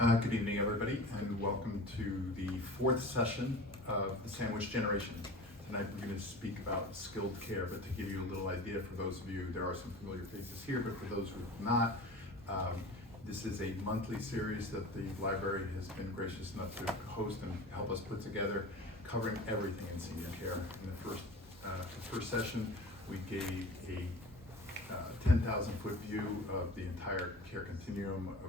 Good evening, everybody, and welcome to the fourth session of the Sandwich Generation. Tonight we're going to speak about skilled care, but to give you a little idea for those of you, there are some familiar faces here, but for those who have not, this is a monthly series that the library has been gracious enough to host and help us put together, covering everything in senior care. In the first session, we gave a 10,000 foot view of the entire care continuum of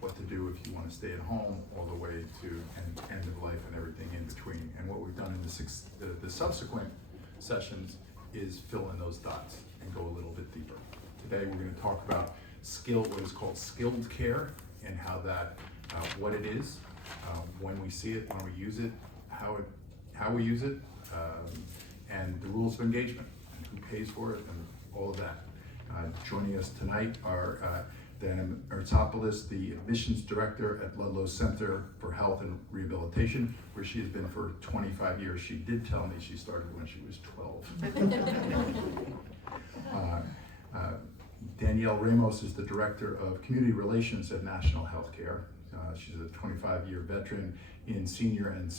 what to do if you want to stay at home, all the way to end of life and everything in between. And what we've done in the subsequent sessions is fill in those dots and go a little bit deeper. Today we're going to talk about what is called skilled care, and how that, what it is, when we see it, when we use it, how we use it, and the rules of engagement, and who pays for it, and all of that. Joining us tonight are Danielle Mirtsopoulos, the admissions director at Ludlowe Center for Health and Rehabilitation, where she has been for 25 years. She did tell me she started when she was 12. Danielle Ramos is the director of community relations at National Healthcare. She's a 25-year veteran in senior care and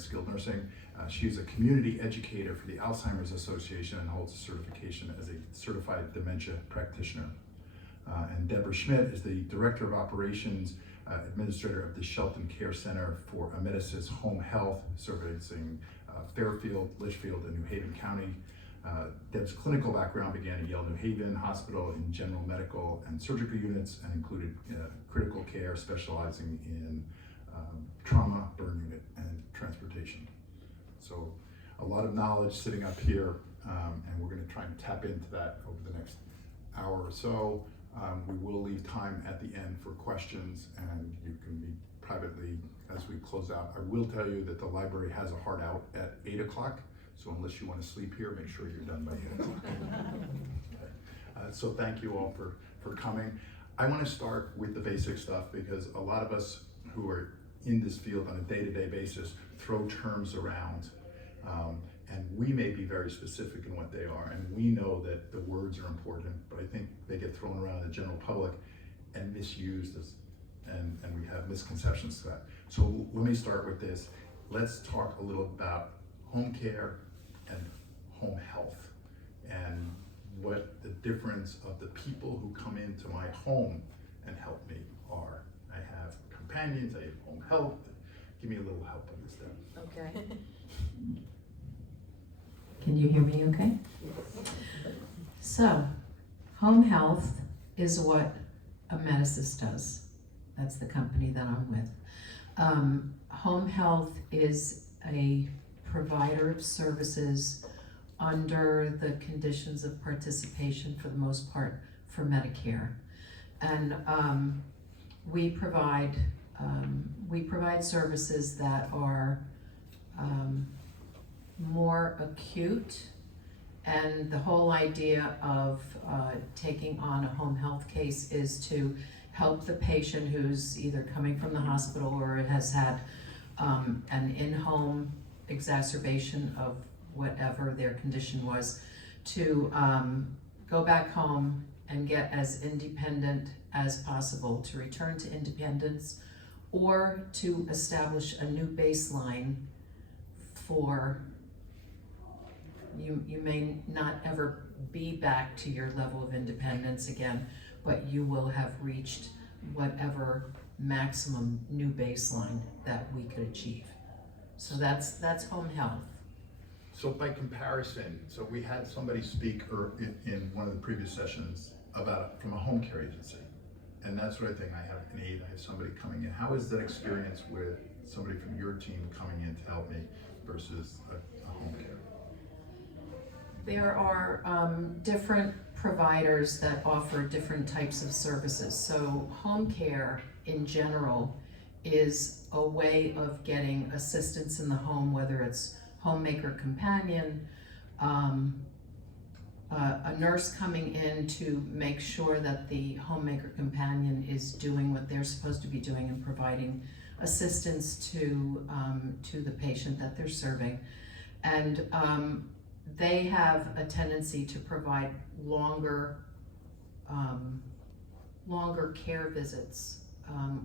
skilled nursing. She's a community educator for the Alzheimer's Association and holds a certification as a certified dementia practitioner. And Deborah Schmidt is the Director of Operations, Administrator of the Shelton Care Center for Amedisys Home Health, servicing Fairfield, Litchfield, and New Haven County. Deb's clinical background began at Yale New Haven Hospital in general medical and surgical units, and included critical care, specializing in trauma, burn unit, and transportation. So a lot of knowledge sitting up here, and we're going to try and tap into that over the next hour or so. We will leave time at the end for questions, and you can meet privately as we close out. I will tell you that the library has a hard out at 8 o'clock, so unless you want to sleep here, make sure you're done by 8 o'clock. So thank you all for coming. I want to start with the basic stuff, because a lot of us who are in this field on a day-to-day basis throw terms around, and we may be very specific in what they are, and we know that the words are important, but I think they get thrown around in the general public and misused, and we have misconceptions to that. So let me start with this. Let's talk a little about home care and home health, and what the difference of the people who come into my home and help me are. I have companions, I have home health. Give me a little help on this, Deb. Okay. Can you hear me okay? So, home health is what Amedisys does. That's the company that I'm with. Home health is a provider of services under the conditions of participation, for the most part, for Medicare. And we provide services that are more acute, and the whole idea of taking on a home health case is to help the patient who's either coming from the hospital or has had an in-home exacerbation of whatever their condition was, to go back home and get as independent as possible, to return to independence, or to establish a new baseline for you may not ever be back to your level of independence again, but you will have reached whatever maximum new baseline that we could achieve. So that's home health. So by comparison, so we had somebody speak in one of the previous sessions about from a home care agency, and that sort of thing. I have an aide, I have somebody coming in. How is that experience with somebody from your team coming in to help me versus a home care? There are different providers that offer different types of services. So home care in general is a way of getting assistance in the home, whether it's homemaker companion, a nurse coming in to make sure that the homemaker companion is doing what they're supposed to be doing and providing assistance to the patient that they're serving. And they have a tendency to provide longer care visits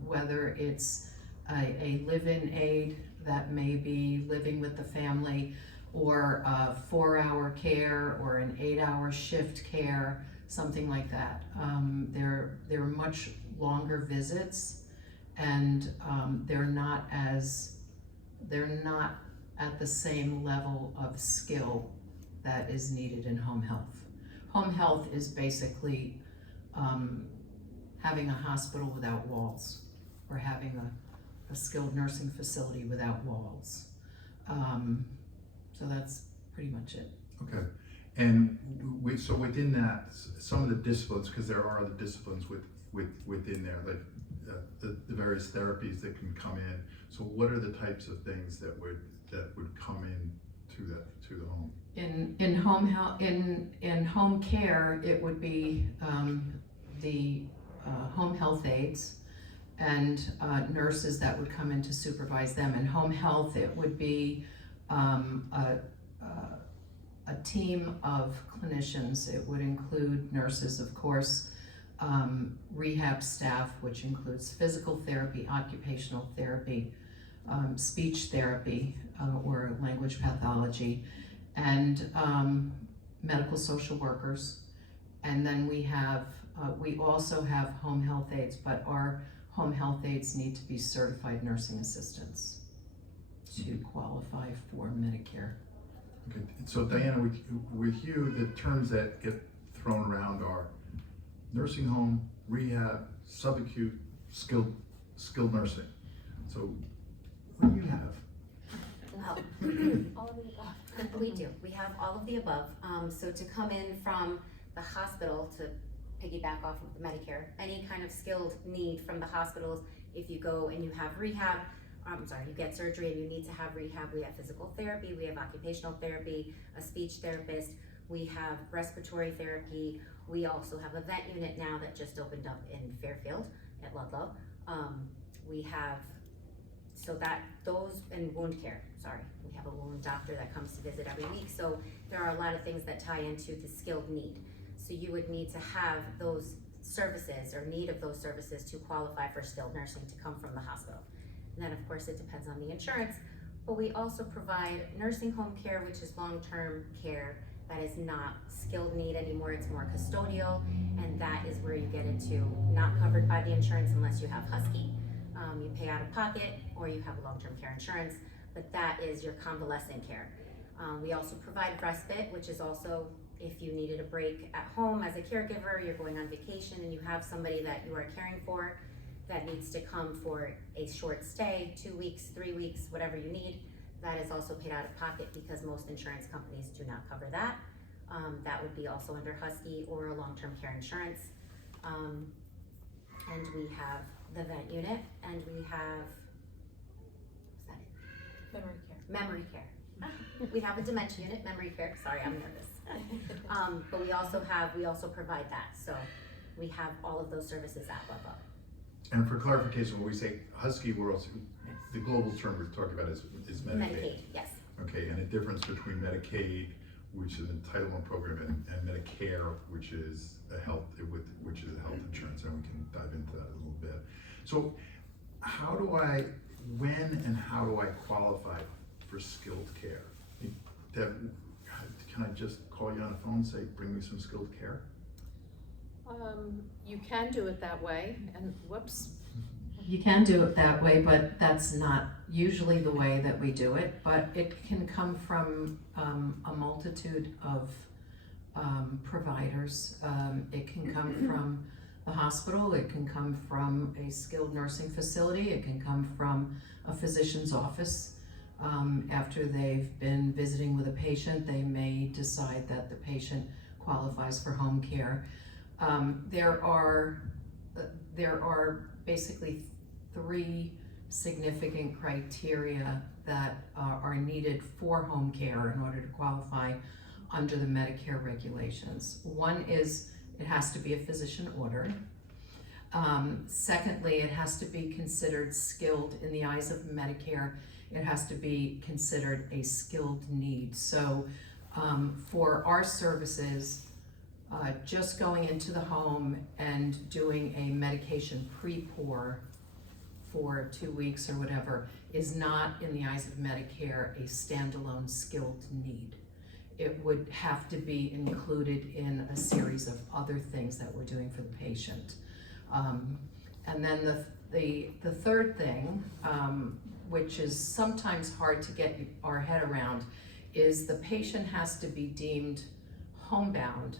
whether it's a live-in aide that may be living with the family, or a 4-hour care, or an 8-hour shift care, something like that. They're much longer visits, and they're not at the same level of skill that is needed in home health. Home health is basically having a hospital without walls, or having a skilled nursing facility without walls. So that's pretty much it. Okay, and so within that, some of the disciplines, because there are other disciplines within there, like the various therapies that can come in. So what are the types of things that would come in to the home? In home health, in home care, it would be the home health aides and nurses that would come in to supervise them. In home health, it would be a team of clinicians. It would include nurses, of course, rehab staff, which includes physical therapy, occupational therapy, speech therapy, or language pathology, and medical social workers. And then we also have home health aides, but our home health aides need to be certified nursing assistants to qualify for Medicare. Okay, so Diana, with you, the terms that get thrown around are nursing home, rehab, subacute, skilled nursing. So what do you have? Well, all of the above. We do. We have all of the above. So to come in from the hospital, to piggyback off of the Medicare, any kind of skilled need from the hospitals, if you go and you have rehab, you get surgery and you need to have rehab, we have physical therapy, we have occupational therapy, a speech therapist, we have respiratory therapy, we also have a vet unit now that just opened up in Fairfield at Ludlowe. We have, and wound care, we have a wound doctor that comes to visit every week. So there are a lot of things that tie into the skilled need. So you would need to have those services, or need of those services, to qualify for skilled nursing to come from the hospital. And then of course it depends on the insurance, but we also provide nursing home care, which is long-term care that is not skilled need anymore, it's more custodial, and that is where you get into not covered by the insurance unless you have Husky. You pay out of pocket, or you have a long-term care insurance, but that is your convalescent care. We also provide respite, which is also if you needed a break at home as a caregiver, you're going on vacation and you have somebody that you are caring for that needs to come for a short stay, 2 weeks, 3 weeks, whatever you need, that is also paid out of pocket, because most insurance companies do not cover that. That would be also under Husky or a long-term care insurance. And we have the vet unit, and we have, what's that? Memory care. Memory care. We have a dementia unit, memory care, sorry, I'm nervous. But we also provide that, so we have all of those services at Ludlowe. And for clarification, when we say Husky, we're also, the global term we're talking about is Medicaid. Medicaid, yes. Okay, and a difference between Medicaid, which is an entitlement program, and Medicare, which is a health insurance, and we can dive into that a little bit. So when and how do I qualify for skilled care? Deb, can I just call you on the phone and say, bring me some skilled care? You can do it that way, and whoops. You can do it that way, but that's not usually the way that we do it. But it can come from a multitude of providers. It can come from the hospital, it can come from a skilled nursing facility, it can come from a physician's office. After they've been visiting with a patient, they may decide that the patient qualifies for home care. There are basically 3 significant criteria that are needed for home care in order to qualify under the Medicare regulations. One is it has to be a physician ordered. Secondly, it has to be considered skilled in the eyes of Medicare. It has to be considered a skilled need. So for our services, just going into the home and doing a medication pre-pour for 2 weeks or whatever is not, in the eyes of Medicare, a standalone skilled need. It would have to be included in a series of other things that we're doing for the patient. And then the third thing, which is sometimes hard to get our head around, is the patient has to be deemed homebound,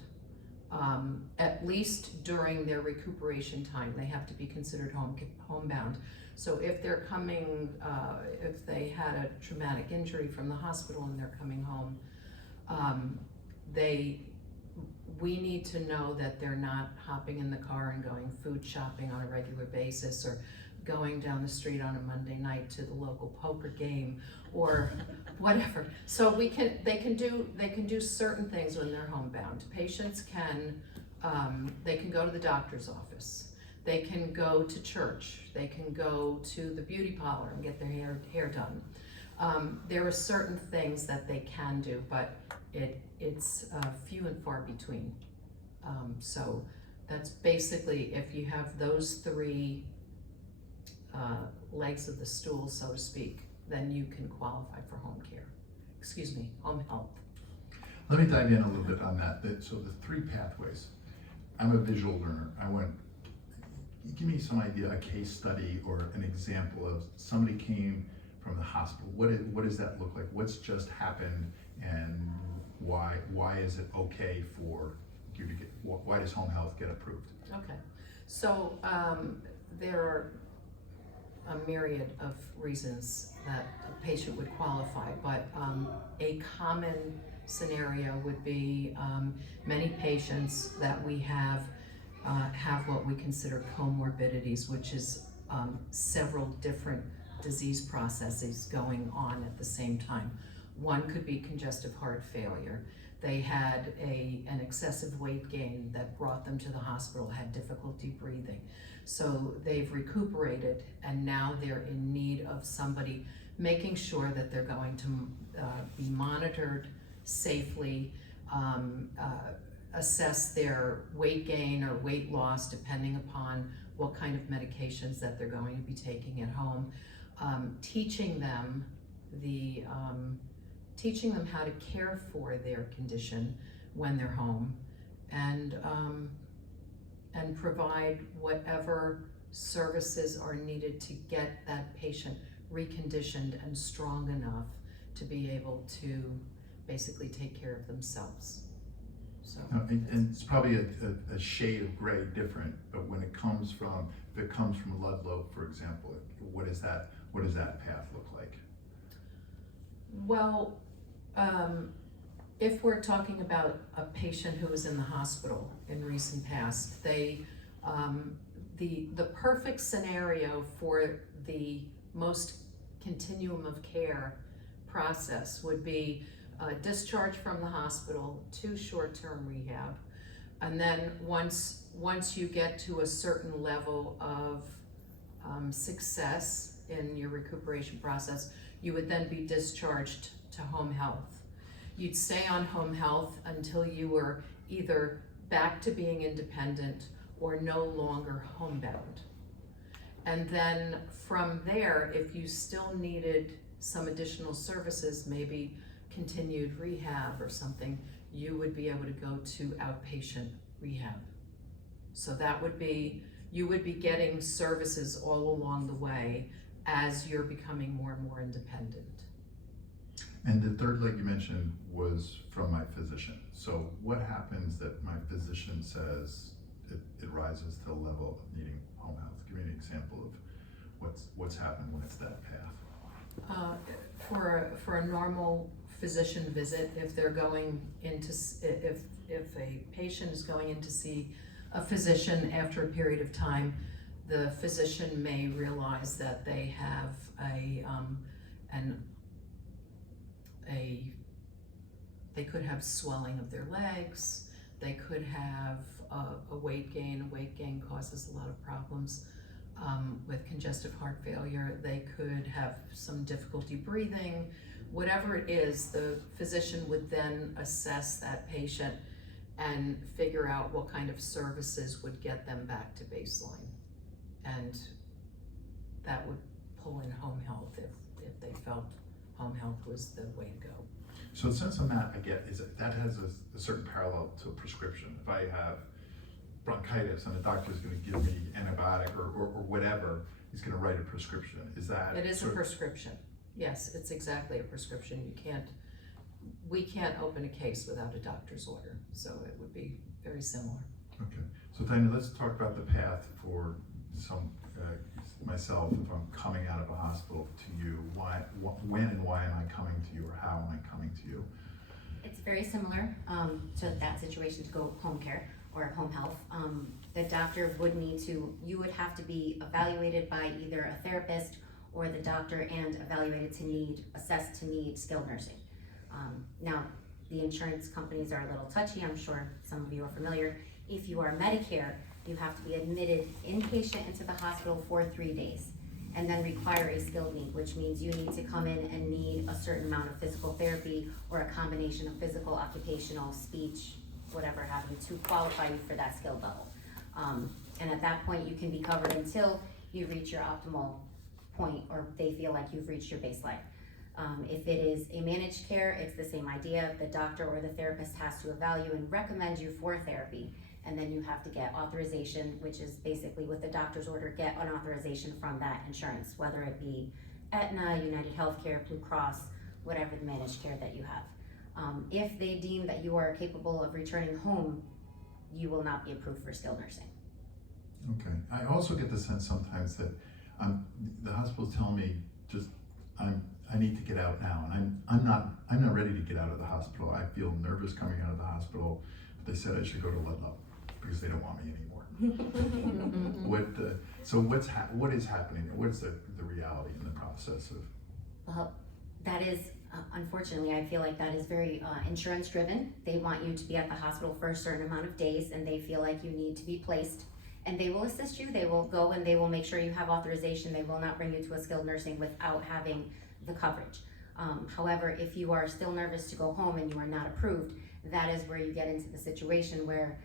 at least during their recuperation time. They have to be considered homebound. So if they're coming, if they had a traumatic injury from the hospital and they're coming home, we need to know that they're not hopping in the car and going food shopping on a regular basis, or going down the street on a Monday night to the local poker game or whatever. So they can do certain things when they're homebound. Patients can go to the doctor's office. They can go to church. They can go to the beauty parlor and get their hair done. There are certain things that they can do, but it's few and far between. So that's basically, if you have those three legs of the stool, so to speak, then you can qualify for home health. Let me dive in a little bit on that. So the 3 pathways. I'm a visual learner. Give me some idea, a case study or an example of somebody came from the hospital. What does that look like? What's just happened, and why is it okay for you to get, why does home health get approved? Okay, so there are a myriad of reasons that a patient would qualify, but a common scenario would be many patients that we have what we consider comorbidities, which is several different disease processes going on at the same time. One could be congestive heart failure. They had an excessive weight gain that brought them to the hospital, had difficulty breathing. So they've recuperated, and now they're in need of somebody making sure that they're going to be monitored safely, assess their weight gain or weight loss depending upon what kind of medications that they're going to be taking at home, teaching them how to care for their condition when they're home, and provide whatever services are needed to get that patient reconditioned and strong enough to be able to basically take care of themselves. So, and it's probably a shade of gray different, but when it comes from Ludlowe, for example, what does that path look like? well, if we're talking about a patient who was in the hospital in recent past, the perfect scenario for the most continuum of care process would be discharge from the hospital to short-term rehab, and then once you get to a certain level of success in your recuperation process, you would then be discharged to home health. You'd stay on home health until you were either back to being independent or no longer homebound. And then from there, if you still needed some additional services, maybe continued rehab or something, you would be able to go to outpatient rehab. So that would be, you would be getting services all along the way as you're becoming more and more independent. And the third leg you mentioned was from my physician. So what happens that my physician says it rises to the level of needing home health? Give me an example of what's happened when it's that path. For a normal physician visit, if they're going into, if a patient is going in to see a physician after a period of time, the physician may realize that they have they could have swelling of their legs, they could have a weight gain. A weight gain causes a lot of problems with congestive heart failure. They could have some difficulty breathing. Whatever it is, the physician would then assess that patient and figure out what kind of services would get them back to baseline. And that would pull in home health if they felt home health was the way to go. So the sense on that I get is that has a certain parallel to a prescription. If I have bronchitis and a doctor is going to give me antibiotic or whatever, he's going to write a prescription. Is that? It is a prescription. Yes, it's exactly a prescription. We can't open a case without a doctor's order, so it would be very similar. Okay, so Danielle, let's talk about the path for myself, if I'm coming out of a hospital to you. When and why am I coming to you, or how am I coming to you? It's very similar to that situation, to go home care or home health. The doctor would you would have to be evaluated by either a therapist or the doctor and assessed to need skilled nursing. Now, the insurance companies are a little touchy. I'm sure some of you are familiar. If you are Medicare, you have to be admitted inpatient into the hospital for 3 days and then require a skilled need, which means you need to come in and need a certain amount of physical therapy or a combination of physical, occupational, speech, whatever have you, to qualify you for that skilled level. And at that point, you can be covered until you reach your optimal point or they feel like you've reached your baseline. If it is a managed care, it's the same idea. The doctor or the therapist has to evaluate and recommend you for therapy, and then you have to get authorization, which is basically with the doctor's order, get an authorization from that insurance, whether it be Aetna, United Healthcare, Blue Cross, whatever the managed care that you have. If they deem that you are capable of returning home, you will not be approved for skilled nursing. Okay, I also get the sense sometimes that the hospital's telling me I need to get out now, and I'm not ready to get out of the hospital. I feel nervous coming out of the hospital, but they said I should go to Ludlowe because they don't want me anymore. So what is happening? What is the reality in the process of? Well, that is, unfortunately, I feel like that is very insurance driven. They want you to be at the hospital for a certain amount of days, and they feel like you need to be placed. And they will assist you. They will go and they will make sure you have authorization. They will not bring you to a skilled nursing without having the coverage. However, if you are still nervous to go home and you are not approved, that is where you get into the situation where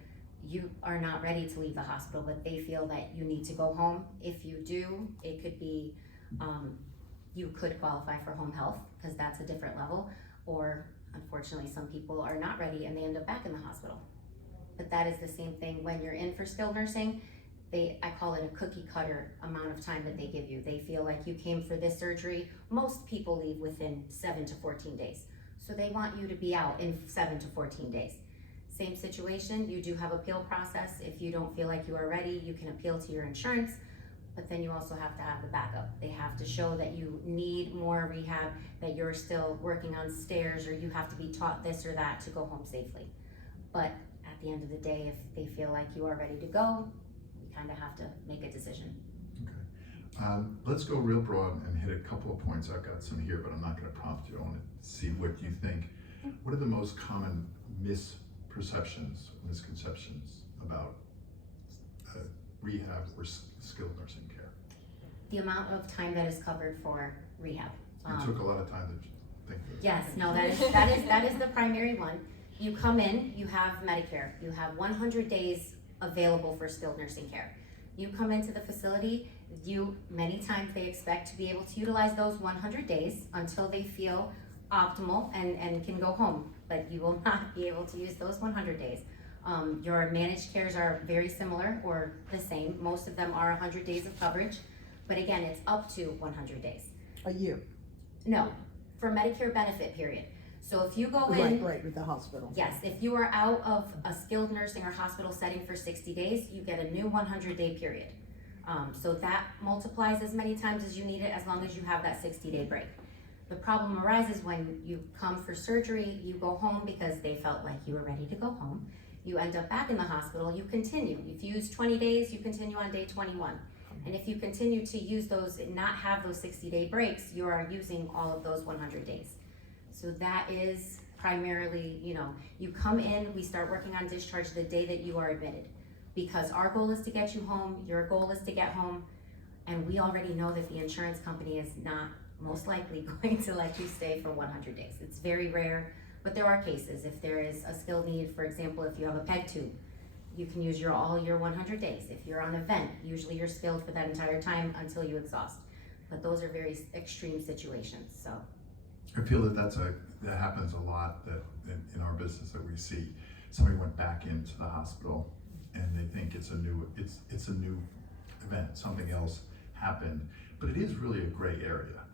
you are not ready to leave the hospital, but they feel that you need to go home. If you do, it could be, you could qualify for home health because that's a different level, or unfortunately some people are not ready and they end up back in the hospital. But that is the same thing when you're in for skilled nursing. I call it a cookie cutter amount of time that they give you. They feel like you came for this surgery. Most people leave within 7 to 14 days. So they want you to be out in 7 to 14 days. Same situation, you do have appeal process. If you don't feel like you are ready, you can appeal to your insurance, but then you also have to have the backup. They have to show that you need more rehab, that you're still working on stairs, or you have to be taught this or that to go home safely. But at the end of the day, if they feel like you are ready to go, you kind of have to make a decision. Okay. Let's go real broad and hit a couple of points. I've got some here, but I'm not going to prompt you. I want to see what you think. What are the most common misconceptions about rehab or skilled nursing care? The amount of time that is covered for rehab. It took a lot of time to think of it. Yes, no, that is the primary one. You come in, you have Medicare, you have 100 days available for skilled nursing care. You come into the facility, many times they expect to be able to utilize those 100 days until they feel optimal and can go home, but you will not be able to use those 100 days. Your managed cares are very similar or the same. Most of them are 100 days of coverage, but again, it's up to 100 days. A year. No, for Medicare benefit period. So if you go in, Right, with the hospital. yes, if you are out of a skilled nursing or hospital setting for 60 days, you get a new 100-day period. So that multiplies as many times as you need it, as long as you have that 60-day break. The problem arises when you come for surgery, you go home because they felt like you were ready to go home. You end up back in the hospital, you continue. If you use 20 days, you continue on day 21. And if you continue to use those, not have those 60-day breaks, you are using all of those 100 days. So that is primarily, you come in, we start working on discharge the day that you are admitted. Because our goal is to get you home, your goal is to get home, and we already know that the insurance company is not most likely going to let you stay for 100 days. It's very rare. But there are cases, if there is a skilled need, for example, if you have a PEG tube, you can use all your 100 days. If you're on a vent, usually you're skilled for that entire time until you exhaust. But those are very extreme situations, so. I feel that that happens a lot that in our business that we see. Somebody went back into the hospital and they think it's a new event, something else happened, but it is really a gray area.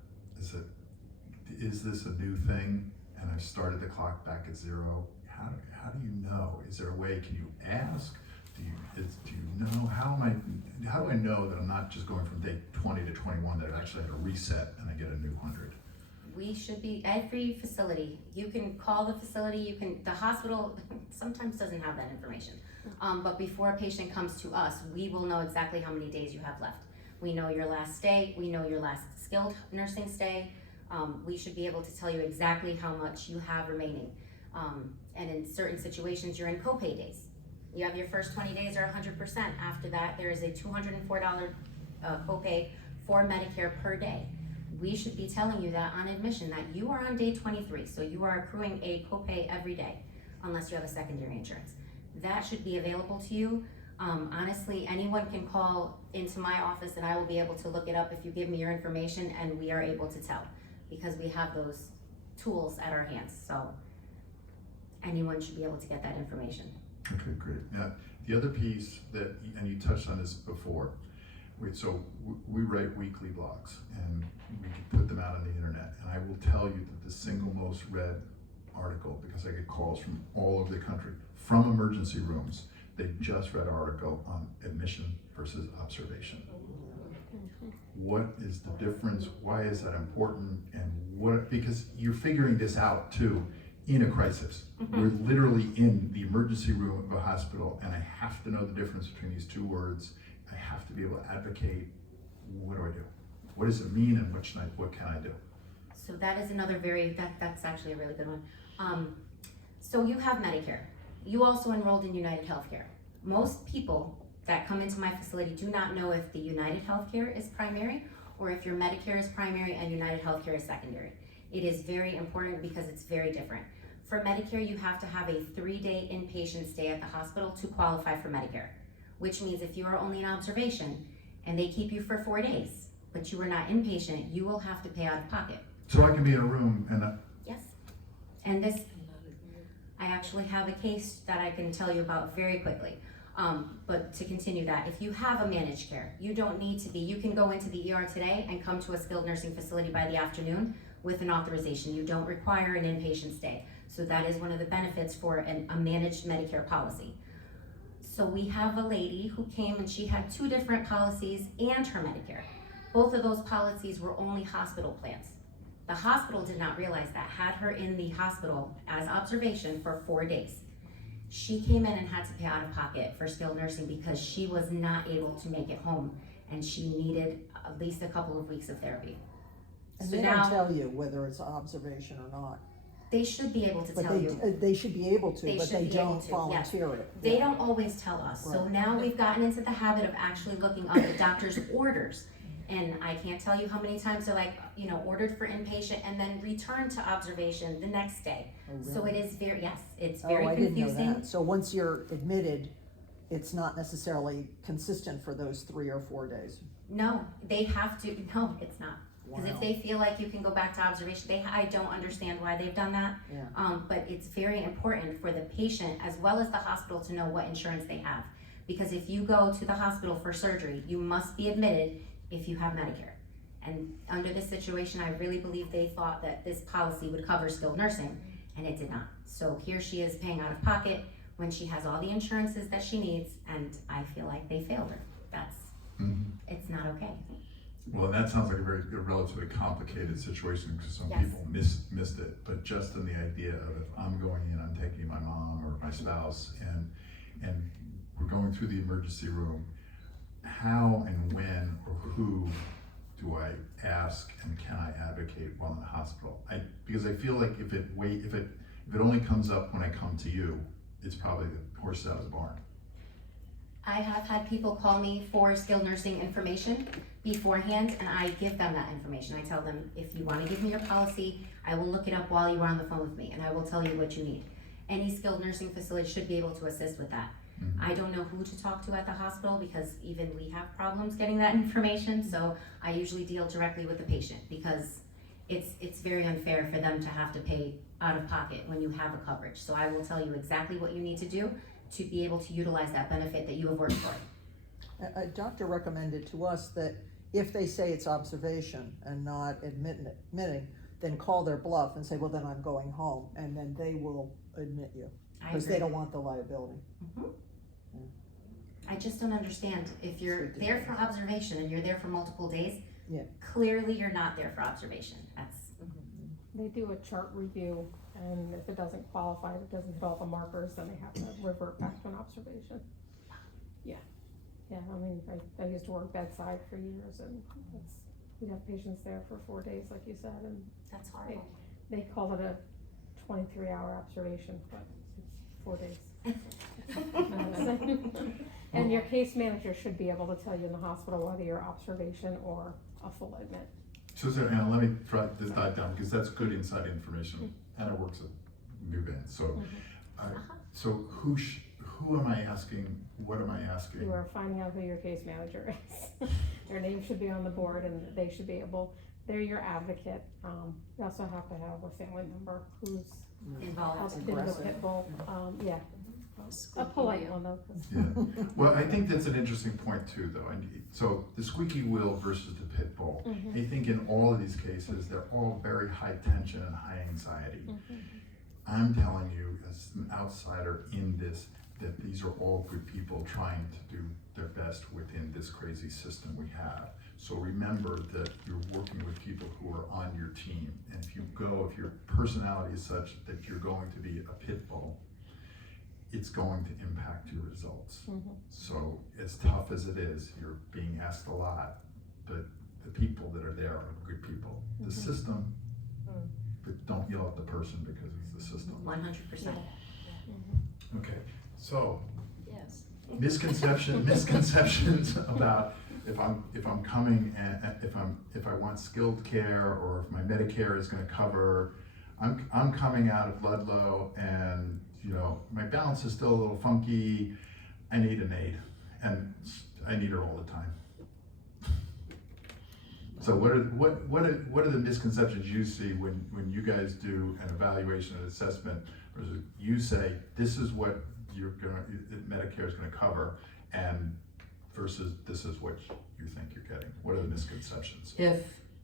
Is this a new thing? And I've started the clock back at 0. How do you know? Is there a way? Can you ask? Do you know? How do I know that I'm not just going from day 20 to 21, that I actually had a reset and I get a new 100? We should be, every facility, you can call the facility, the hospital sometimes doesn't have that information. But before a patient comes to us, we will know exactly how many days you have left. We know your last stay, we know your last skilled nursing stay. We should be able to tell you exactly how much you have remaining. And in certain situations, you're in copay days. You have your first 20 days are 100%. After that, there is a $204 copay for Medicare per day. We should be telling you that on admission, that you are on day 23, so you are accruing a copay every day, unless you have a secondary insurance. That should be available to you. Honestly, anyone can call into my office and I will be able to look it up if you give me your information, and we are able to tell, because we have those tools at our hands. So anyone should be able to get that information. Okay, great. Now, the other piece that, and you touched on this before, we write weekly blogs and we can put them out on the internet. And I will tell you that the single most read article, because I get calls from all over the country, from emergency rooms, they just read an article on admission versus observation. What is the difference? Why is that important? And because you're figuring this out too in a crisis. We're literally in the emergency room of a hospital, and I have to know the difference between these two words. I have to be able to advocate. What do I do? What does it mean, and what can I do? So that is another that's actually a really good one. So you have Medicare. You also enrolled in United Healthcare. Most people that come into my facility do not know if the United Healthcare is primary or if your Medicare is primary and United Healthcare is secondary. It is very important because it's very different. For Medicare, you have to have a 3-day inpatient stay at the hospital to qualify for Medicare, which means if you are only in observation and they keep you for 4 days, but you are not inpatient, you will have to pay out of pocket. So I can be in a room and Yes. And this, I actually have a case that I can tell you about very quickly. But to continue that, if you have a managed care, you don't need to be, you can go into the ER today and come to a skilled nursing facility by the afternoon with an authorization. You don't require an inpatient stay. So that is one of the benefits for a managed Medicare policy. So we have a lady who came and she had 2 different policies and her Medicare. Both of those policies were only hospital plans. The hospital did not realize that, had her in the hospital as observation for 4 days. She came in and had to pay out of pocket for skilled nursing because she was not able to make it home and she needed at least a couple of weeks of therapy. And So they now don't tell you whether it's observation or not. they should be able to But tell you. they should be able to, They but should they be able don't to, volunteer it. They Yeah. don't always tell us. So Right. now we've gotten into the habit of actually looking up the doctor's orders. And I can't tell you how many times they're like, ordered for inpatient and then returned to observation the next day. Oh, So really? it is it's very Oh, I didn't know confusing. that. So once you're admitted, it's not necessarily consistent for those 3 or 4 days. No, they have to, no, it's not. Because if Wow. they feel like you can go back to observation, I don't understand why they've done that. Yeah. But it's very important for the patient as well as the hospital to know what insurance they have. Because if you go to the hospital for surgery, you must be admitted if you have Medicare. And under this situation, I really believe they thought that this policy would cover skilled nursing, and it did not. So here she is paying out of pocket when she has all the insurances that she needs, and I feel like they failed her. It's not okay. Well, that sounds like a relatively complicated situation because some Yes. people missed it. But just in the idea of if I'm going in, I'm taking my mom or my spouse, and we're going through the emergency room, how and when or who do I ask and can I advocate while in the hospital? Because I feel like if it only comes up when I come to you, it's probably the horse out of the barn. I have had people call me for skilled nursing information beforehand, and I give them that information. I tell them, if you wanna give me your policy, I will look it up while you are on the phone with me, and I will tell you what you need. Any skilled nursing facility should be able to assist with that. I don't know who to talk to at the hospital, because even we have problems getting that information, so I usually deal directly with the patient, because it's very unfair for them to have to pay out of pocket when you have a coverage. So I will tell you exactly what you need to do to be able to utilize that benefit that you have worked for. A doctor recommended to us that if they say it's observation and not admitting, then call their bluff and say, well, then I'm going home, and then they will admit you, I because agree. they don't want the liability. I just don't understand, if you're there for observation and you're there for multiple days, Yeah. clearly you're not there for observation. That's, They do a chart review, and if it doesn't qualify, if it doesn't hit all the markers, then they have to revert back to an observation. Yeah, I mean, I used to work bedside for years, and we'd have patients there for 4 days, like you said, and that's horrible. they call it a 23-hour observation, but it's 4 days. And your case manager should be able to tell you in the hospital whether you're observation or a full admit. So, Anna, let me try this dive down, because that's good inside information. Anna works at New Bend, so, so who am I asking, what am I asking? You are finding out who your case manager is. Their name should be on the board, and they should be able, they're your advocate. You also have to have a family member who's Involved. been to a pit bull, yeah. A polite one though. 'Cause Yeah, well, I think that's an interesting point too, though, and so the squeaky wheel versus the pit bull. I think in all of these cases, they're all very high tension and high anxiety. I'm telling you, as an outsider in this, that these are all good people trying to do their best within this crazy system we have. So remember that you're working with people who are on your team, and if your personality is such that you're going to be a pit bull, it's going to impact your results. So as tough as it is, you're being asked a lot, but the people that are there are good people. The system, but don't yell at the person because it's the system. 100%. Okay, so Yes. misconceptions about if I'm coming and if I want skilled care, or if my Medicare is going to cover. I'm coming out of Ludlowe, and my balance is still a little funky. I need an aide, and I need her all the time. So what are the misconceptions you see when you guys do an evaluation and assessment, versus you say this is what Medicare is going to cover, and versus this is what you think you're getting? What are the misconceptions?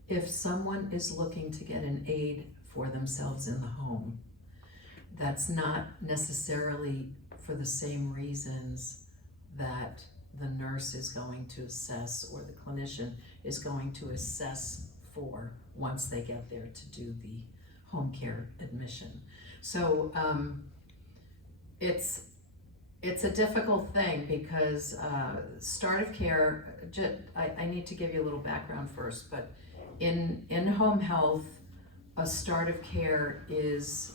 If someone is looking to get an aid for themselves in the home, that's not necessarily for the same reasons that the nurse is going to assess or the clinician is going to assess for once they get there to do the home care admission. So it's a difficult thing, because start of care, I need to give you a little background first, but in home health, a start of care is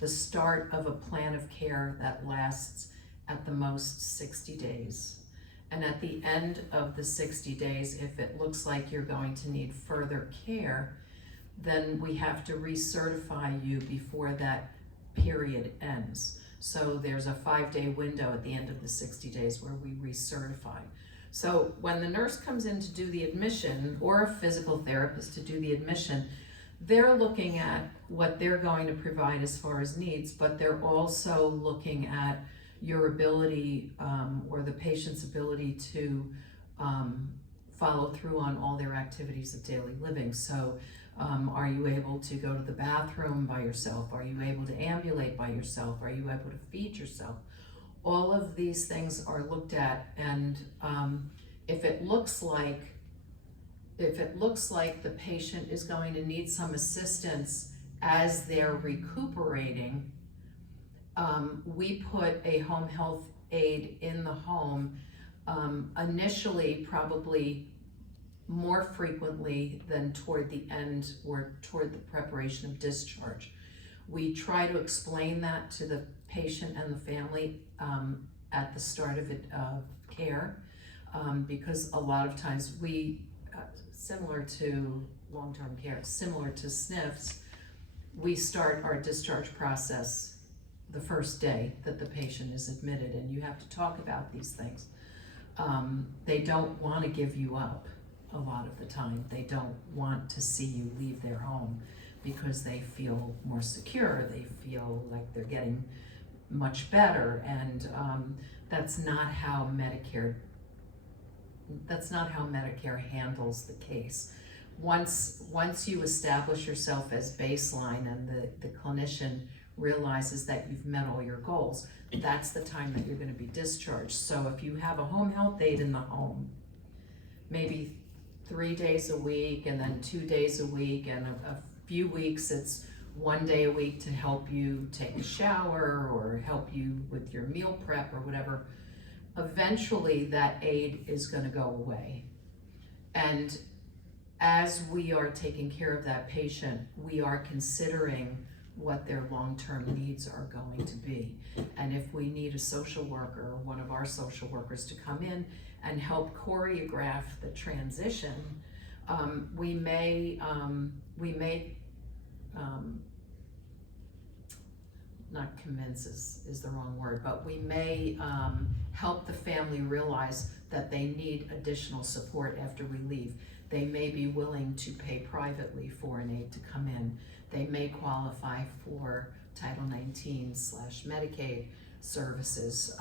the start of a plan of care that lasts at the most 60 days. And at the end of the 60 days, if it looks like you're going to need further care, then we have to recertify you before that period ends. So there's a 5-day window at the end of the 60 days where we recertify. So when the nurse comes in to do the admission, or a physical therapist to do the admission, they're looking at what they're going to provide as far as needs, but they're also looking at your ability, or the patient's ability to follow through on all their activities of daily living. So are you able to go to the bathroom by yourself? Are you able to ambulate by yourself? Are you able to feed yourself? All of these things are looked at, and if it looks like the patient is going to need some assistance as they're recuperating, we put a home health aide in the home, initially probably more frequently than toward the end or toward the preparation of discharge. We try to explain that to the patient and the family at the start of care, because a lot of times similar to long-term care, similar to SNFs, we start our discharge process the first day that the patient is admitted, and you have to talk about these things. They don't want to give you up a lot of the time. They don't want to see you leave their home because they feel more secure. They feel like they're getting much better, and that's not how Medicare handles the case. Once you establish yourself as baseline and the clinician realizes that you've met all your goals, that's the time that you're going to be discharged. So if you have a home health aide in the home, maybe 3 days a week and then 2 days a week, and a few weeks it's 1 day a week to help you take a shower or help you with your meal prep or whatever, eventually that aide is going to go away. And as we are taking care of that patient, we are considering what their long-term needs are going to be. And if we need a social worker or one of our social workers to come in and help choreograph the transition, we may not convince is the wrong word, but we may help the family realize that they need additional support after we leave. They may be willing to pay privately for an aide to come in. They may qualify for Title 19/Medicaid services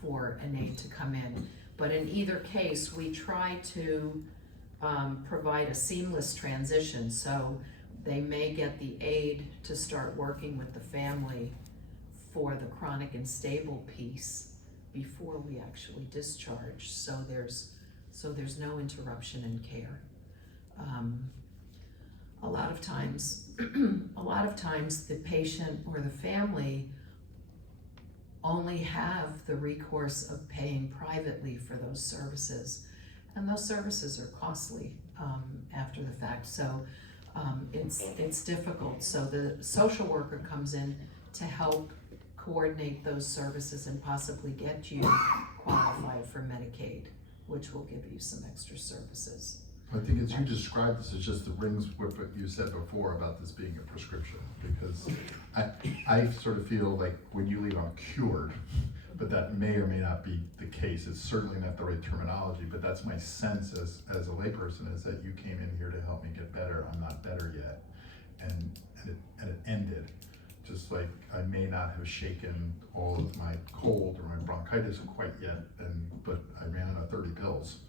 for an aide to come in. But in either case, we try to provide a seamless transition. So they may get the aide to start working with the family for the chronic and stable piece before we actually discharge. So there's no interruption in care. A lot of times the patient or the family only have the recourse of paying privately for those services, and those services are costly after the fact. So it's difficult. So the social worker comes in to help coordinate those services and possibly get you qualified for Medicaid, which will give you some extra services. I think as you described this, it just rings with what you said before about this being a prescription, because I sort of feel like when you leave, I'm cured, but that may or may not be the case. It's certainly not the right terminology, but that's my sense as a layperson, is that you came in here to help me get better. I'm not better yet, and it ended. Just like I may not have shaken all of my cold or my bronchitis quite yet, but I ran out of 30 pills.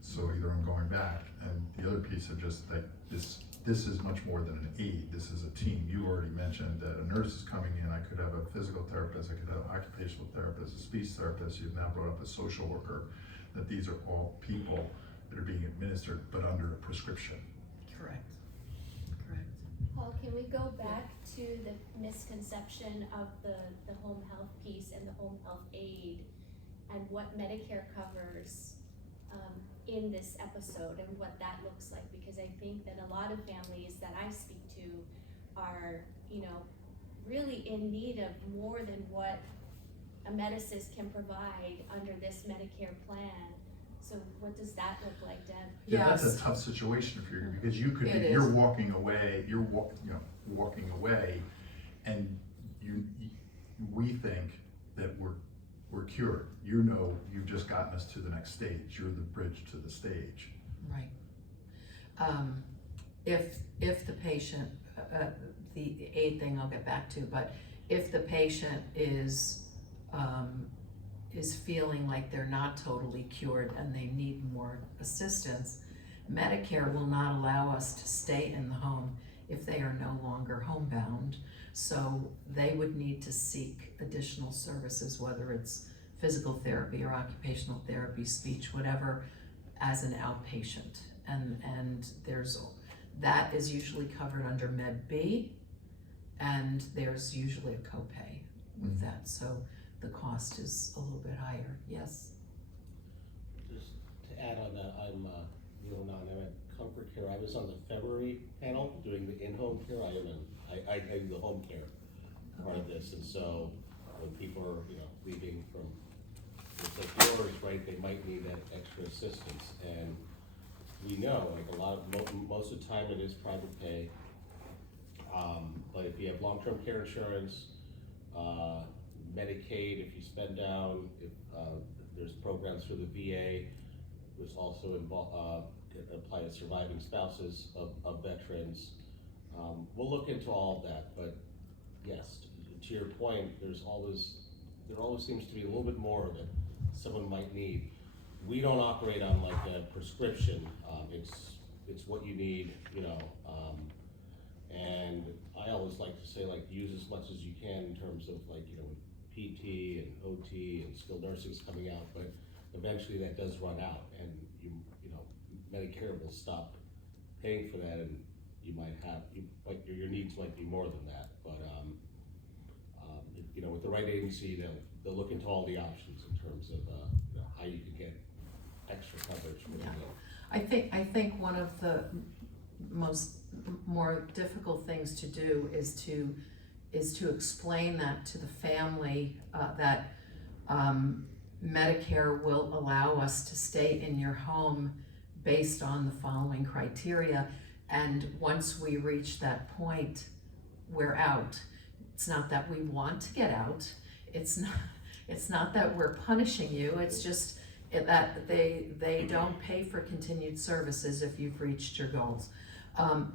So either I'm going back, and the other piece of just like this is much more than an aid. This is a team. You already mentioned that a nurse is coming in. I could have a physical therapist, I could have an occupational therapist, a speech therapist. You've now brought up a social worker, that these are all people that are being administered, but under a prescription. Correct. Paul, can we go back to the misconception of the home health piece and the home health aid and what Medicare covers in this episode and what that looks like? Because I think that a lot of families that I speak to are, really in need of more than what Amedisys can provide under this Medicare plan. So what does that look like, Deb? Yeah, Yes. that's a tough situation for you, because you could It is. you're walking away, walking away, and we think that we're cured. You've just gotten us to the next stage. You're the bridge to the stage. Right. If the patient, the aid thing I'll get back to, but if the patient is feeling like they're not totally cured and they need more assistance, Medicare will not allow us to stay in the home if they are no longer homebound. So they would need to seek additional services, whether it's physical therapy or occupational therapy, speech, whatever, as an outpatient. And that is usually covered under Med B, and there's usually a copay with that. So the cost is a little bit higher. Yes? Just to add on that, I'm I'm at Comfort Care. I was on the February panel doing the in-home care. I do the home care part of this, and so when people are leaving from It's like yours, right, they might need that extra assistance, and we know, like a lot of, most of the time it is private pay. But if you have long-term care insurance, Medicaid, if you spend down, if, there's programs through the VA, which also apply to surviving spouses of veterans. We'll look into all of that, but yes, to your point, there always seems to be a little bit more that someone might need. We don't operate on like a prescription, it's what you need, you know, and I always like to say, like, use as much as you can in terms of, like, you know, PT and OT and skilled nursing's coming out, but eventually that does run out, and you know, Medicare will stop paying for that, and you might have, your needs might be more than that, but you know, with the right agency, they'll look into all the options in terms of you know, how you can get extra coverage for the I think one of the more difficult things to do is to explain that to the family, that Medicare will allow us to stay in your home based on the following criteria, and once we reach that point, we're out. It's not that we want to get out, it's not that we're punishing you, it's just that they don't pay for continued services if you've reached your goals.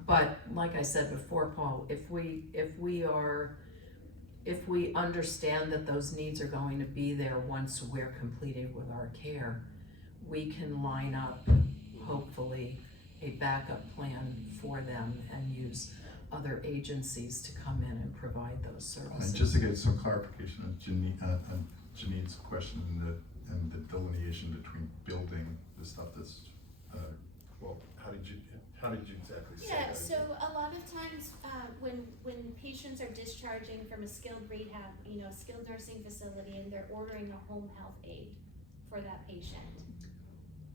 But like I said before, Paul, if we understand that those needs are going to be there once we're completed with our care, we can line up, hopefully, a backup plan for them and use other agencies to come in and provide those services. And just to get some clarification on Janine's question and the delineation between building the stuff that's, well, how did you exactly say Yeah, that? so a lot of times, when patients are discharging from a skilled rehab, you know, skilled nursing facility, and they're ordering a home health aid for that patient,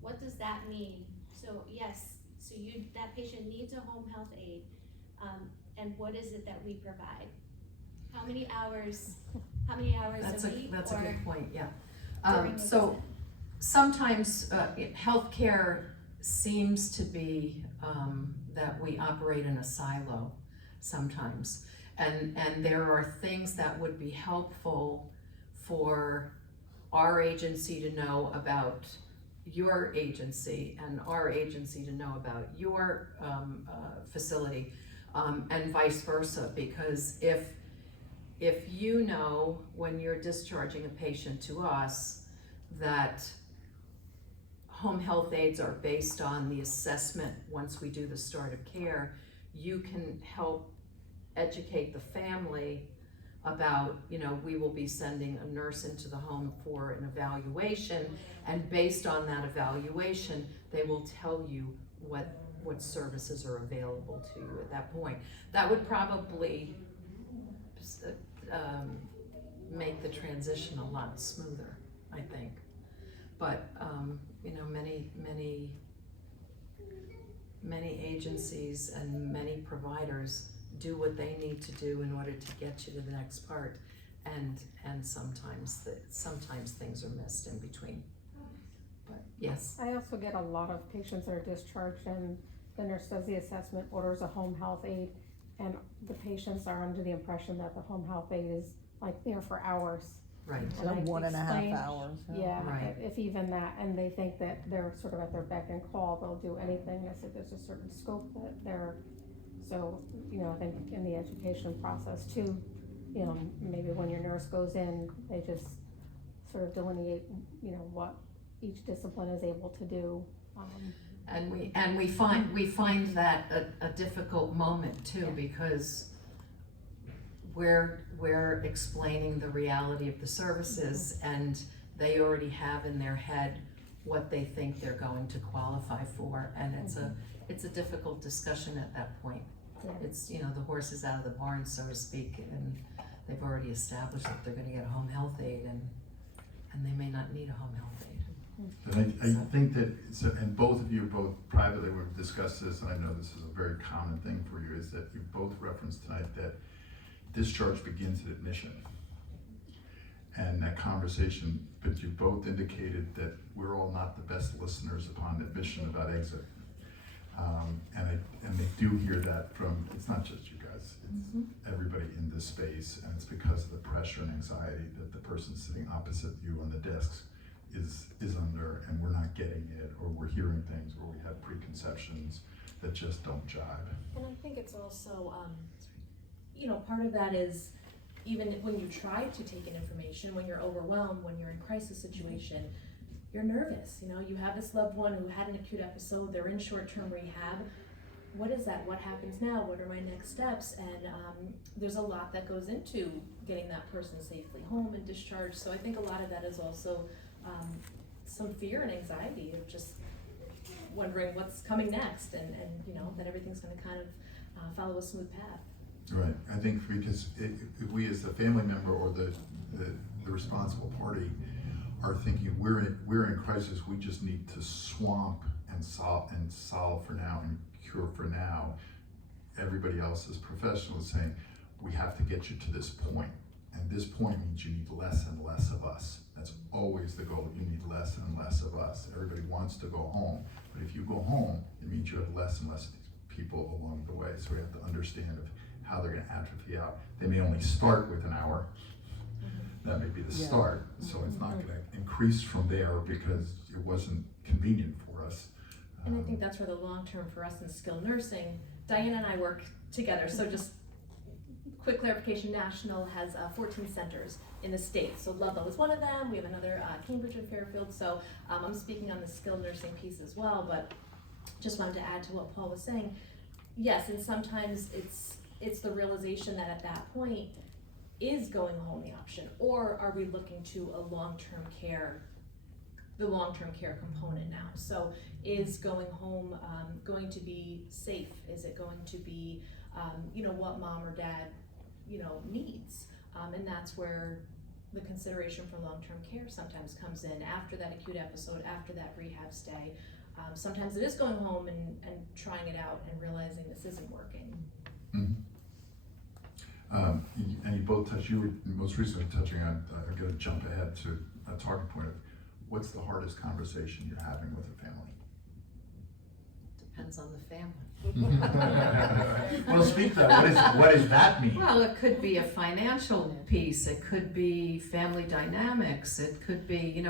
what does that mean? So yes, so that patient needs a home health aid, and what is it that we provide? How many hours a week? That's a good point, yeah. during the So visit? sometimes healthcare seems to be that we operate in a silo sometimes, and there are things that would be helpful for our agency to know about your agency and our agency to know about your facility, and vice versa, because if you know when you're discharging a patient to us that home health aides are based on the assessment once we do the start of care, you can help educate the family about, you know, we will be sending a nurse into the home for an evaluation, and based on that evaluation, they will tell you what services are available to you at that point. That would probably make the transition a lot smoother, I think. But you know, many agencies and many providers do what they need to do in order to get you to the next part, and sometimes things are missed in between. But yes. I also get a lot of patients that are discharged and the nurse does the assessment, orders a home health aide, and the patients are under the impression that the home health aide is like there for hours. Right. So And I 1.5 explain- hours. Yeah, Right. if even that, and they think that they're sort of at their beck and call, they'll do anything. I said there's a certain scope that they're, so, you know, I think in the education process too, you know, maybe when your nurse goes in, they just sort of delineate, you know, what each discipline is able to do. And we find that a difficult moment too, Yeah. because we're explaining the reality of the services, and they already have in their head what they think they're going to qualify for, and it's a difficult discussion at that point. Yeah. It's, you know, the horse is out of the barn, so to speak, and they've already established that they're gonna get a home health aide, and they may not need a home health aide. And I think that, and both of you, both privately, we've discussed this, and I know this is a very common thing for you, is that you both referenced tonight that discharge begins at admission. and that conversation, but you both indicated that we're all not the best listeners upon admission about exit. And they do hear that from, it's not just you guys, it's everybody in this space, and it's because of the pressure and anxiety that the person sitting opposite you on the desks is under, and we're not getting it, or we're hearing things, or we have preconceptions that just don't jive. And I think it's also, part of that is even when you try to take in information, when you're overwhelmed, when you're in crisis situation, you're nervous. You have this loved one who had an acute episode, they're in short-term rehab. What is that? What happens now? What are my next steps? And there's a lot that goes into getting that person safely home and discharged. So I think a lot of that is also some fear and anxiety of just wondering what's coming next, and that everything's going to kind of follow a smooth path. Right, I think because if we as the family member or the responsible party are thinking we're in crisis, we just need to swamp and solve for now and cure for now. Everybody else is professional saying we have to get you to this point, and this point means you need less and less of us. That's always the goal. You need less and less of us. Everybody wants to go home, but if you go home, it means you have less and less people along the way. So we have to understand how they're going to atrophy out. They may only start with an hour. That may be the start. So it's not going to increase from there because it wasn't convenient for us. And I think that's where the long-term for us in skilled nursing, Diana and I work together. So just quick clarification, National has 14 centers in the state. So Ludlowe is one of them. We have another Cambridge and Fairfield. So I'm speaking on the skilled nursing piece as well, but just wanted to add to what Paul was saying. Yes, and sometimes it's the realization that at that point, is going home the option, or are we looking to a long-term care, the long-term care component now? So is going home going to be safe? Is it going to be, what mom or dad, needs? And that's where the consideration for long-term care sometimes comes in after that acute episode, after that rehab stay. Sometimes it is going home and trying it out and realizing this isn't working. Mm-hmm. And you both touched, you were most recently touching on, I'm going to jump ahead to a talking point of what's the hardest conversation you're having with a family? Depends on the family. Well, speak to that. What does that mean? Well, it could be a financial piece, it could be family dynamics, it could be,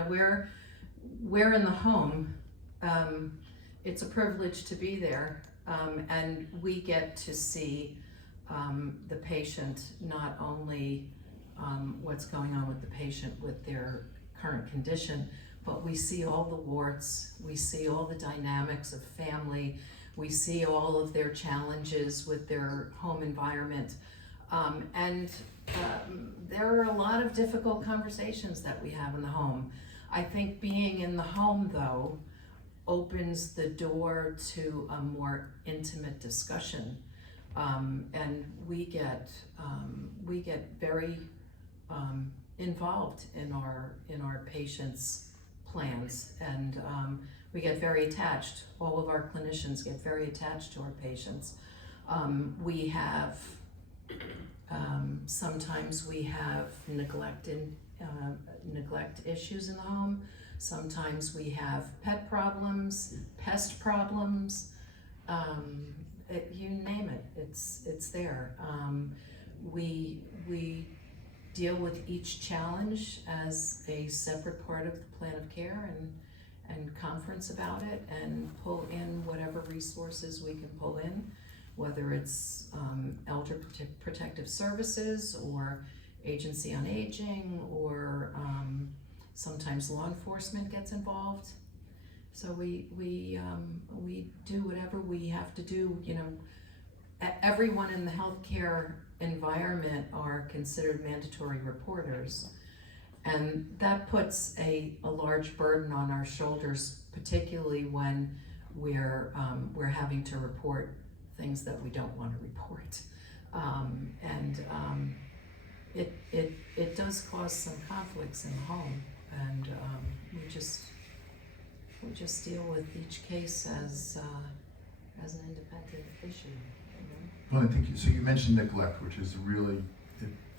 we're in the home. It's a privilege to be there, and we get to see the patient, not only what's going on with the patient with their current condition, but we see all the warts, we see all the dynamics of family, we see all of their challenges with their home environment, and there are a lot of difficult conversations that we have in the home. I think being in the home, though, opens the door to a more intimate discussion. And we get very involved in our patients' plans, and we get very attached. All of our clinicians get very attached to our patients. We have sometimes we have neglect issues in the home. Sometimes we have pet problems, pest problems. You name it, it's there. We deal with each challenge as a separate part of the plan of care and conference about it and pull in whatever resources we can pull in, whether it's elder protective services or agency on aging, or sometimes law enforcement gets involved. So we do whatever we have to do. Everyone in the healthcare environment are considered mandatory reporters, and that puts a large burden on our shoulders, particularly when we're having to report things that we don't want to report, it does cause some conflicts in the home, and we just deal with each case as an independent issue. Well, I think so. You mentioned neglect, which is really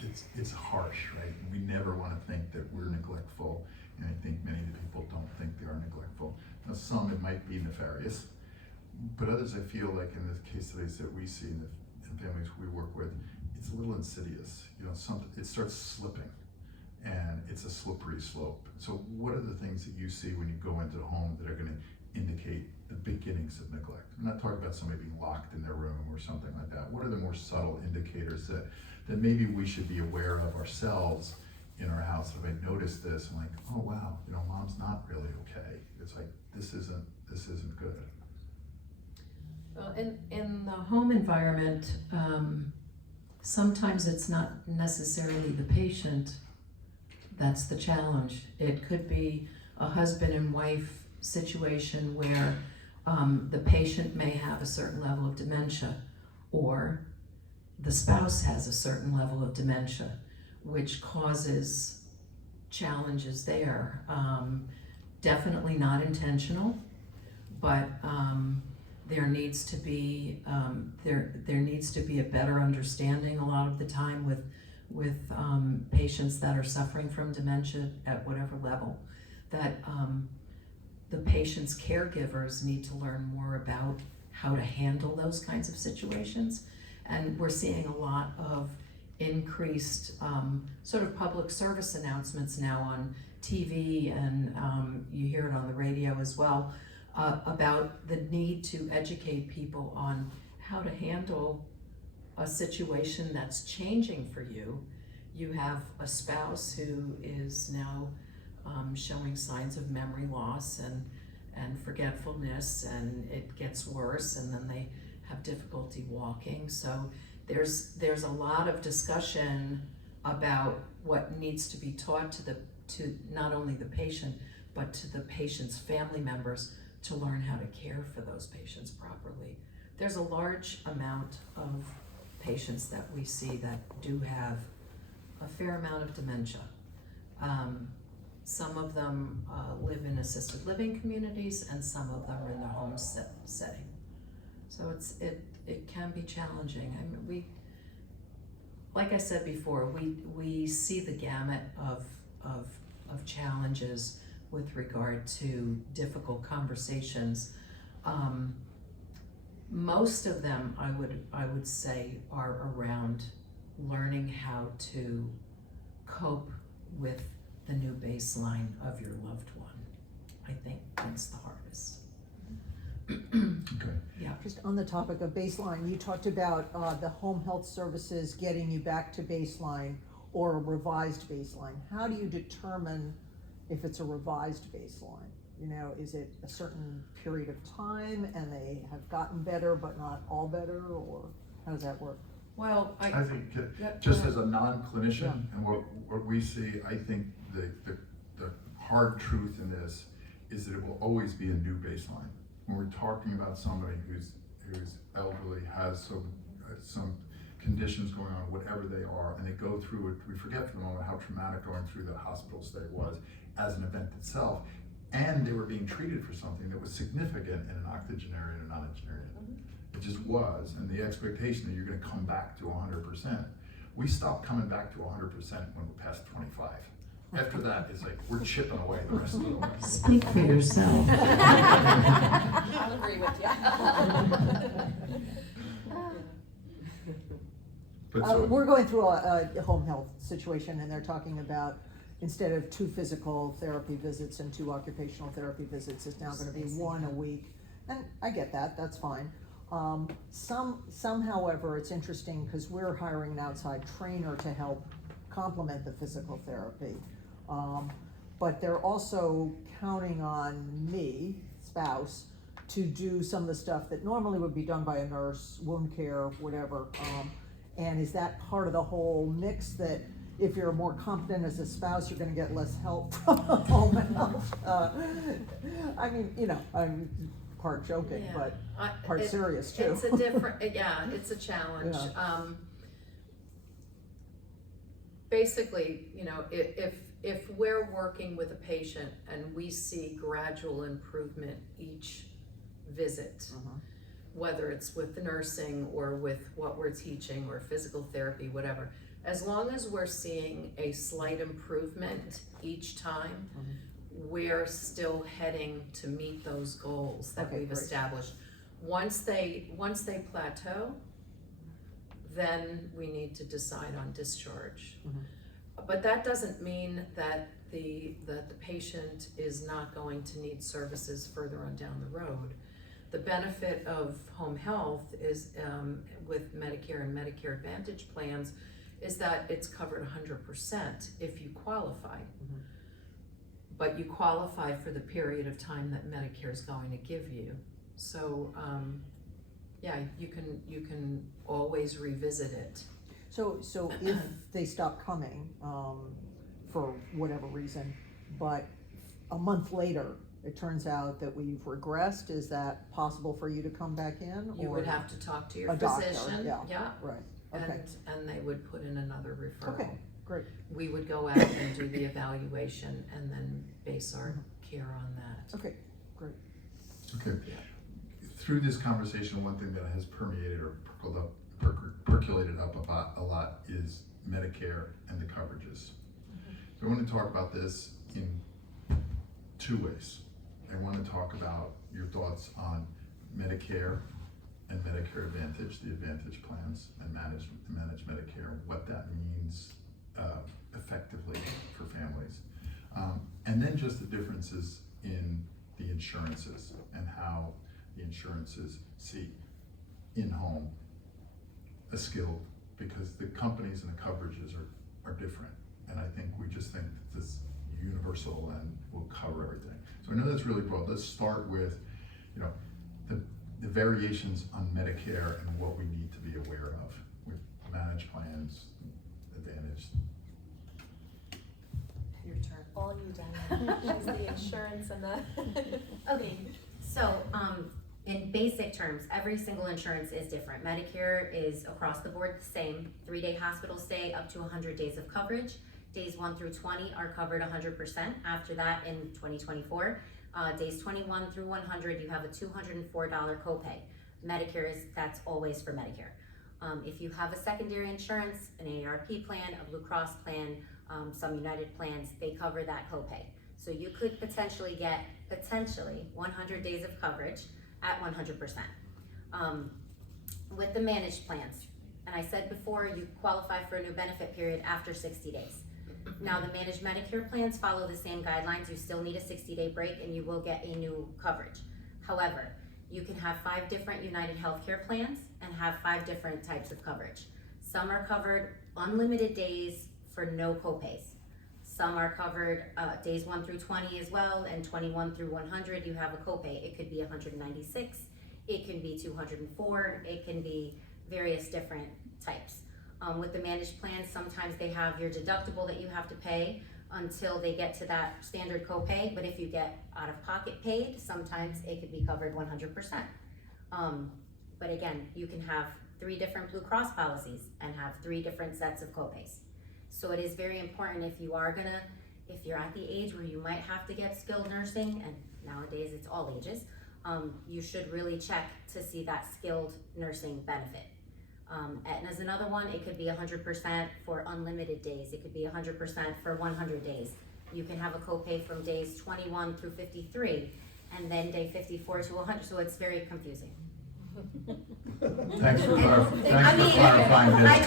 it's harsh, right? We never want to think that we're neglectful, and I think many of the people don't think they are neglectful. Now, some it might be nefarious, but others I feel like in the case studies that we see in families we work with, it's a little insidious. It starts slipping, and it's a slippery slope. So what are the things that you see when you go into a home that are going to indicate the beginnings of neglect? I'm not talking about somebody being locked in their room or something like that. What are the more subtle indicators that maybe we should be aware of ourselves in our house? If I notice this, I'm like, oh wow, mom's not really okay. It's like, this isn't good. Well, in the home environment, sometimes it's not necessarily the patient that's the challenge. It could be a husband and wife situation where the patient may have a certain level of dementia, or the spouse has a certain level of dementia, which causes challenges there. Definitely not intentional, but there needs to be a better understanding a lot of the time with patients that are suffering from dementia at whatever level, that the patient's caregivers need to learn more about how to handle those kinds of situations. And we're seeing a lot of increased sort of public service announcements now on TV, and you hear it on the radio as well, about the need to educate people on how to handle a situation that's changing for you. You have a spouse who is now showing signs of memory loss and forgetfulness, and it gets worse, and then they have difficulty walking. So there's a lot of discussion about what needs to be taught to not only the patient, but to the patient's family members to learn how to care for those patients properly. There's a large amount of patients that we see that do have a fair amount of dementia. Some of them live in assisted living communities, and some of them are in the home setting. So it can be challenging. I mean, like I said before, we see the gamut of challenges with regard to difficult conversations. Most of them, I would say, are around learning how to cope with the new baseline of your loved one. I think that's the hardest. Okay. Yeah. Just on the topic of baseline, you talked about the home health services getting you back to baseline or a revised baseline. How do you determine if it's a revised baseline? Is it a certain period of time and they have gotten better but not all better, or how does that work? Well, I think Yep, just go as a non-clinician, and what we see, I think the hard truth in this is that it will always be a new baseline. When we're talking about somebody who's elderly, has some conditions going on, whatever they are, and they go through it, we forget for the moment how traumatic going through the hospital stay was as an event itself, and they were being treated for something that was significant in an octogenarian or nonagenarian. It just was, and the expectation that you're going to come back to 100%. We stopped coming back to 100% when we're past 25. After that, it's like we're chipping away the rest of the way. Speak for yourself. I'll agree with you. But so, We're going through a home health situation, and they're talking about, instead of 2 physical therapy visits and 2 occupational therapy visits, it's now going to be 1 a week. And I get that, that's fine. Some, however, it's interesting because we're hiring an outside trainer to help complement the physical therapy. But they're also counting on me, spouse, to do some of the stuff that normally would be done by a nurse, wound care, whatever. And is that part of the whole mix, that if you're more competent as a spouse, you're gonna get less help from home health? I mean, I'm part joking, Yeah. but part serious too. It's a different, it's a challenge. Yeah. Basically, if we're working with a patient and we see gradual improvement each visit, whether it's with the nursing or with what we're teaching or physical therapy, whatever, As long as we're seeing a slight improvement each time, we're still heading to meet those goals that Okay, we've great. established. Once they plateau, then we need to decide on discharge. But that doesn't mean that the patient is not going to need services further on down the road. The benefit of home health is, with Medicare and Medicare Advantage plans, is that it's covered 100% if you qualify. But you qualify for the period of time that Medicare is going to give you. So, yeah, you can always revisit it. So if they stop coming, for whatever reason, but a month later, it turns out that we've regressed, is that possible for you to come back in? You or would have to talk to your a doctor, physician, yeah. Right, okay, and they would put in another referral. okay, great. We would go out and do the evaluation and then base our care on that. Okay, great. Okay. Through this conversation, one thing that has permeated or percolated up about a lot is Medicare and the coverages. So I want to talk about this in two ways. I want to talk about your thoughts on Medicare and Medicare Advantage, the Advantage plans, and managed Medicare, what that means effectively for families. And then just the differences in the insurances and how the insurances see in-home a skilled, because the companies and the coverages are different. And I think we just think that this universal and will cover everything. So I know that's really broad. Let's start with, you know, the variations on Medicare and what we need to be aware of with managed plans, Advantage. Your turn. All you, Danielle. She's the insurance and the. Okay, so, in basic terms, every single insurance is different. Medicare is across the board the same, 3-day hospital stay up to 100 days of coverage. Days 1 through 20 are covered 100%. After that, in 2024, days 21 through 100, you have a $204 copay. Medicare that's always for Medicare. If you have a secondary insurance, an AARP plan, a Blue Cross plan, some United plans, they cover that copay. So you could potentially get 100 days of coverage at 100%. With the managed plans, and I said before, you qualify for a new benefit period after 60 days. Now, the managed Medicare plans follow the same guidelines. You still need a 60-day break and you will get a new coverage. However, you can have 5 different United Healthcare plans and have 5 different types of coverage. Some are covered unlimited days for no copays. Some are covered days 1 through 20 as well, and 21 through 100 you have a copay. It could be 196, it can be 204, it can be various different types. With the managed plans, sometimes they have your deductible that you have to pay until they get to that standard copay, but if you get out of pocket paid, sometimes it could be covered 100%. But again, you can have 3 different Blue Cross policies and have 3 different sets of copays. So it is very important if you're at the age where you might have to get skilled nursing, and nowadays it's all ages, you should really check to see that skilled nursing benefit. Aetna's another one. It could be 100% for unlimited days. It could be 100% for 100 days. You can have a copay from days 21 through 53, and then day 54 to 100, so it's very confusing. Thanks for clarifying this.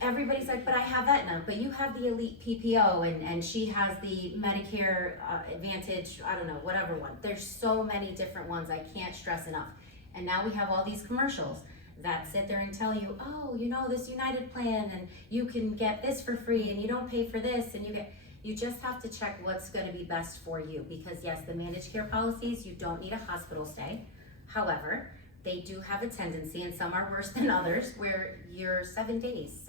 Everybody's like, but I have Aetna, but you have the elite PPO, and she has the Medicare Advantage, I don't know, whatever one. There's so many different ones, I can't stress enough. And now we have all these commercials that sit there and tell you, oh, you know, this United plan, and you can get this for free, and you don't pay for this, and you just have to check what's gonna be best for you. Because yes, the managed care policies, you don't need a hospital stay. However, they do have a tendency, and some are worse than others, where you're 7 days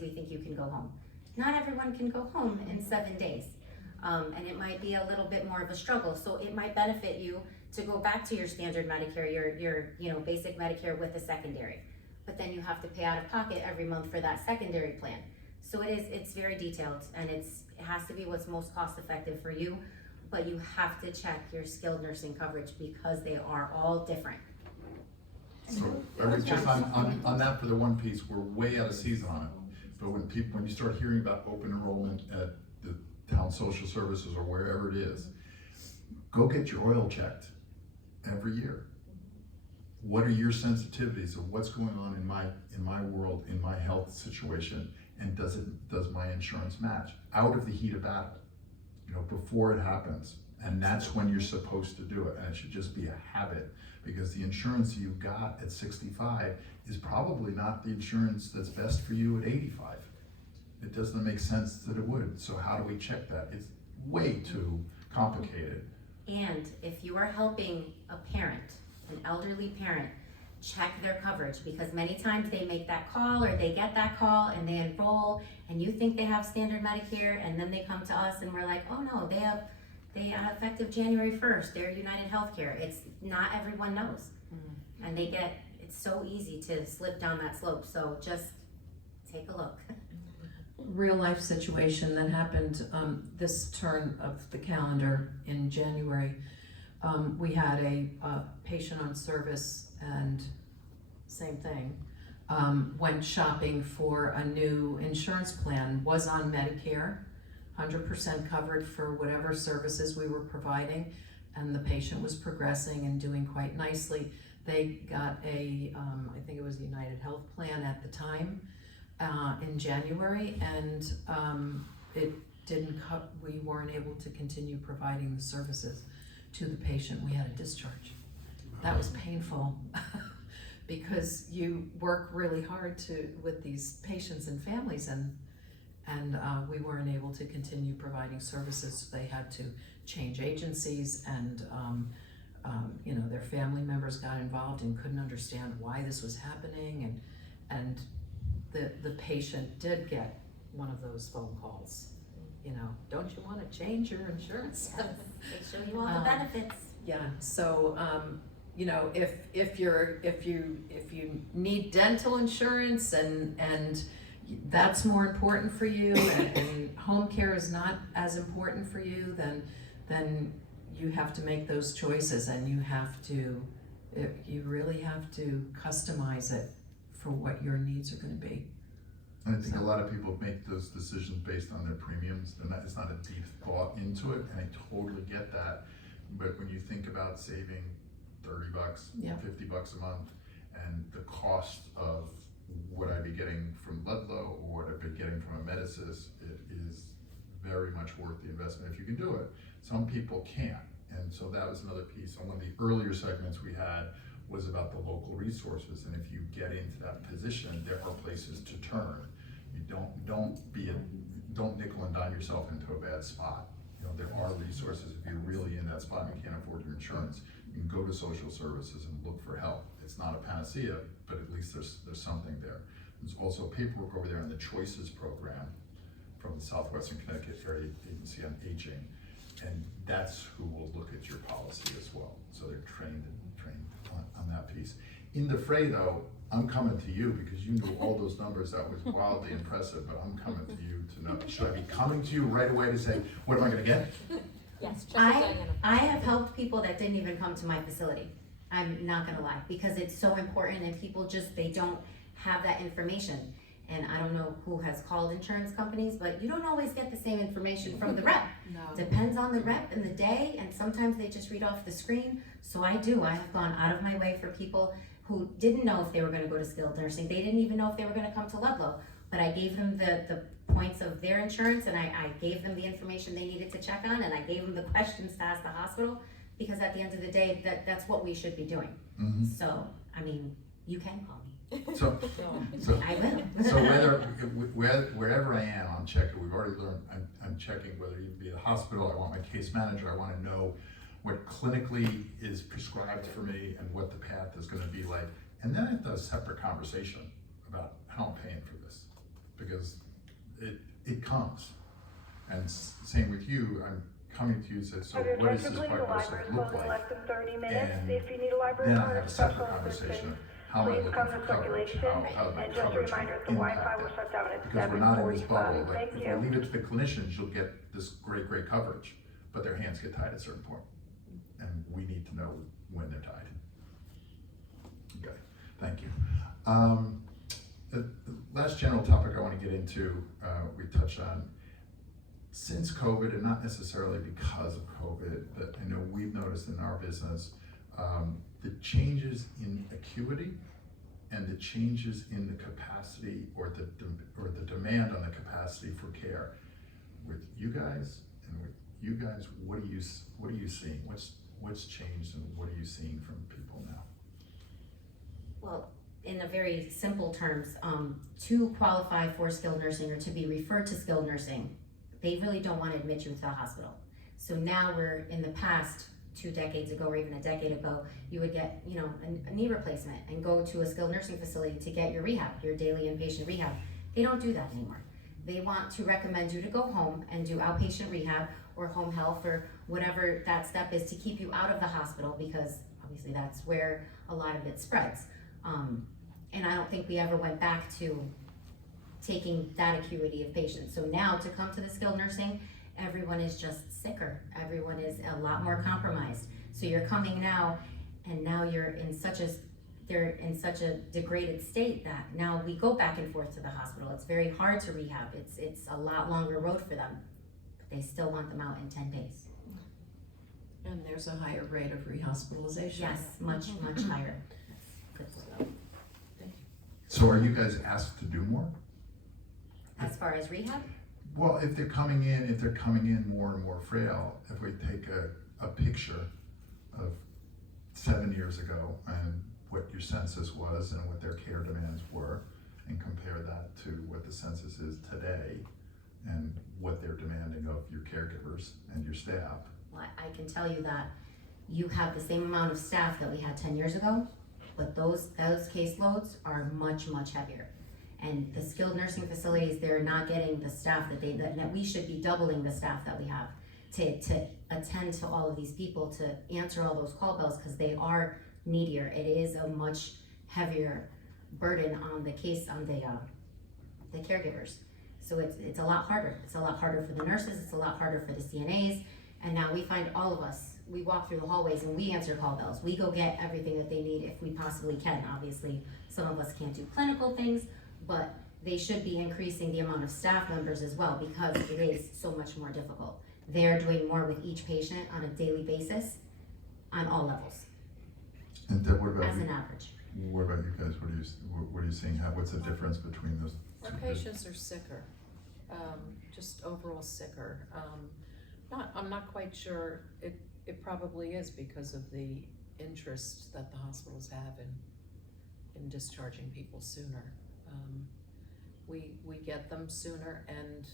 we think you can go home. Not everyone can go home in 7 days. And it might be a little bit more of a struggle. So it might benefit you to go back to your standard Medicare, your basic Medicare with a secondary. But then you have to pay out of pocket every month for that secondary plan. So it's very detailed, and it has to be what's most cost effective for you, but you have to check your skilled nursing coverage because they are all different. So, just on that for the one piece, we're way out of season on it. But when you start hearing about open enrollment at the town social services or wherever it is, go get your oil checked every year. What are your sensitivities of what's going on in my world, in my health situation, and does my insurance match? Out of the heat of battle, before it happens. And that's when you're supposed to do it, and it should just be a habit, because the insurance you got at 65 is probably not the insurance that's best for you at 85. It doesn't make sense that it would. So how do we check that? It's way too complicated. And if you are helping a parent, an elderly parent, check their coverage, because many times they make that call or they get that call and they enroll and you think they have standard Medicare, and then they come to us and we're like, oh no, they have effective January 1st, they're United Healthcare. It's not everyone knows. And it's so easy to slip down that slope. So just take a look. Real life situation that happened this turn of the calendar in January. We had a patient on service, and same thing, went shopping for a new insurance plan, was on Medicare, 100% covered for whatever services we were providing, and the patient was progressing and doing quite nicely. They got I think it was a United Health plan at the time, in January, and it didn't we weren't able to continue providing the services to the patient. We had a discharge. That was painful because you work really hard with these patients and families, and we weren't able to continue providing services. So they had to change agencies, and their family members got involved and couldn't understand why this was happening, and the patient did get one of those phone calls. Don't you want to change your insurance? Yes. They show you all the benefits. Yeah. So if you need dental insurance and that's more important for you, and home care is not as important for you, then you have to make those choices, and you really have to customize it for what your needs are going to be. And I think a lot of people make those decisions based on their premiums. It's not a deep thought into it, and I totally get that. But when you think about saving $30, Yeah. $50 a month, and the cost of what I'd be getting from Ludlowe or what I'd be getting from Amedisys, it is very much worth the investment if you can do it. Some people can't, and so that was another piece. On one of the earlier segments we had was about the local resources, and if you get into that position, there are places to turn. You don't nickel and dime yourself into a bad spot. There are resources. If you're really in that spot and you can't afford your insurance, you can go to social services and look for help. It's not a panacea, but at least there's something there. There's also paperwork over there in the Choices program from the Southwestern Connecticut Area Agency on Aging, and that's who will look at your policy as well. So they're trained on that piece. In the fray though, I'm coming to you because you knew all those numbers. That was wildly impressive, but I'm coming to you to know. Should I be coming to you right away to say, what am I gonna get? Yes, just like Diana. I have helped people that didn't even come to my facility. I'm not gonna lie, because it's so important, and people they don't have that information. And I don't know who has called insurance companies, but you don't always get the same information from the rep. No. Depends on the rep and the day, and sometimes they just read off the screen. So I have gone out of my way for people who didn't know if they were gonna go to skilled nursing. They didn't even know if they were gonna come to Ludlowe, but I gave them the points of their insurance, and I gave them the information they needed to check on, and I gave them the questions to ask the hospital, because at the end of the day, that's what we should be doing. Mm-hmm. So, you can call me. So I will. So wherever I am, I'm checking. We've already learned. I'm checking whether you be at a hospital. I want my case manager. I want to know what clinically is prescribed for me and what the path is going to be like. And then it does separate conversation about how I'm paying for this, because it comes. And same with you. I'm coming to you and said, so what does this prognosis look like? And then I have a separate conversation. How am I looking for coverage? How my coverage impact that? Because we're not in this bubble. Like, if I leave it to the clinicians, you'll get this great coverage, but their hands get tied at a certain point, and we need to know when they're tied. Okay. Thank you. The last general topic I want to get into, we touched on, since COVID, and not necessarily because of COVID, but I know we've noticed in our business, the changes in acuity and the changes in the capacity or the demand on the capacity for care. With you guys and with you guys, what are you seeing? What's changed and what are you seeing from people now? Well, in a very simple terms, to qualify for skilled nursing or to be referred to skilled nursing, they really don't want to admit you to the hospital. So now we're in the past, 2 decades ago or even a decade ago, you would get, a knee replacement and go to a skilled nursing facility to get your rehab, your daily inpatient rehab. They don't do that anymore. They want to recommend you to go home and do outpatient rehab or home health or whatever that step is to keep you out of the hospital, because obviously that's where a lot of it spreads. And I don't think we ever went back to taking that acuity of patients. So now to come to the skilled nursing, everyone is just sicker. Everyone is a lot more compromised. So you're coming now, and now they're in such a degraded state that now we go back and forth to the hospital. It's very hard to rehab. It's a lot longer road for them, but they still want them out in 10 days. And there's a higher rate of rehospitalization. Yes, much higher. Good. So are you guys asked to do more? As far as rehab, Well, if they're coming in more and more frail, if we take a picture of 7 years ago and what your census was and what their care demands were, and compare that to what the census is today and what they're demanding of your caregivers and your staff. well, I can tell you that you have the same amount of staff that we had 10 years ago, but those caseloads are much heavier. And the skilled nursing facilities, they're not getting the staff that we should be doubling the staff that we have to attend to all of these people, to answer all those call bells, because they are needier. It is a much heavier burden on the caregivers. So it's a lot harder. It's a lot harder for the nurses, it's a lot harder for the CNAs, and now we find all of us, we walk through the hallways and we answer call bells. We go get everything that they need if we possibly can. Obviously, some of us can't do clinical things, but they should be increasing the amount of staff members as well, because it is so much more difficult. They're doing more with each patient on a daily basis on all levels, And Deb, what about as you? an average. What about you guys? What are you seeing? What's the difference between those Our two? patients are sicker, just overall sicker. I'm not quite sure, it probably is because of the interest that the hospitals have in discharging people sooner. We get them sooner, and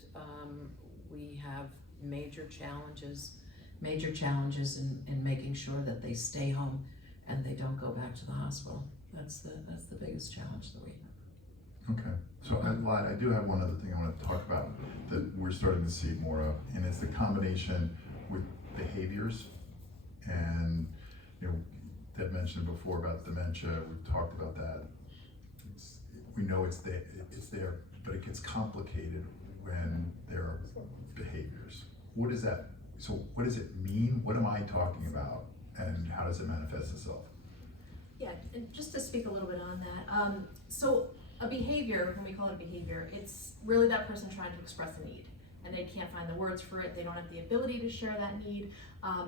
we have major challenges in making sure that they stay home and they don't go back to the hospital. That's the biggest challenge that we have. Okay, so I lied. I do have one other thing I want to talk about that we're starting to see more of, and it's the combination with behaviors. And Deb mentioned before about dementia. We've talked about that. We know it's there, but it gets complicated when there are behaviors. What is that? So what does it mean? What am I talking about? And how does it manifest itself? Yeah, and just to speak a little bit on that, so a behavior, when we call it a behavior, it's really that person trying to express a need, and they can't find the words for it. They don't have the ability to share that need.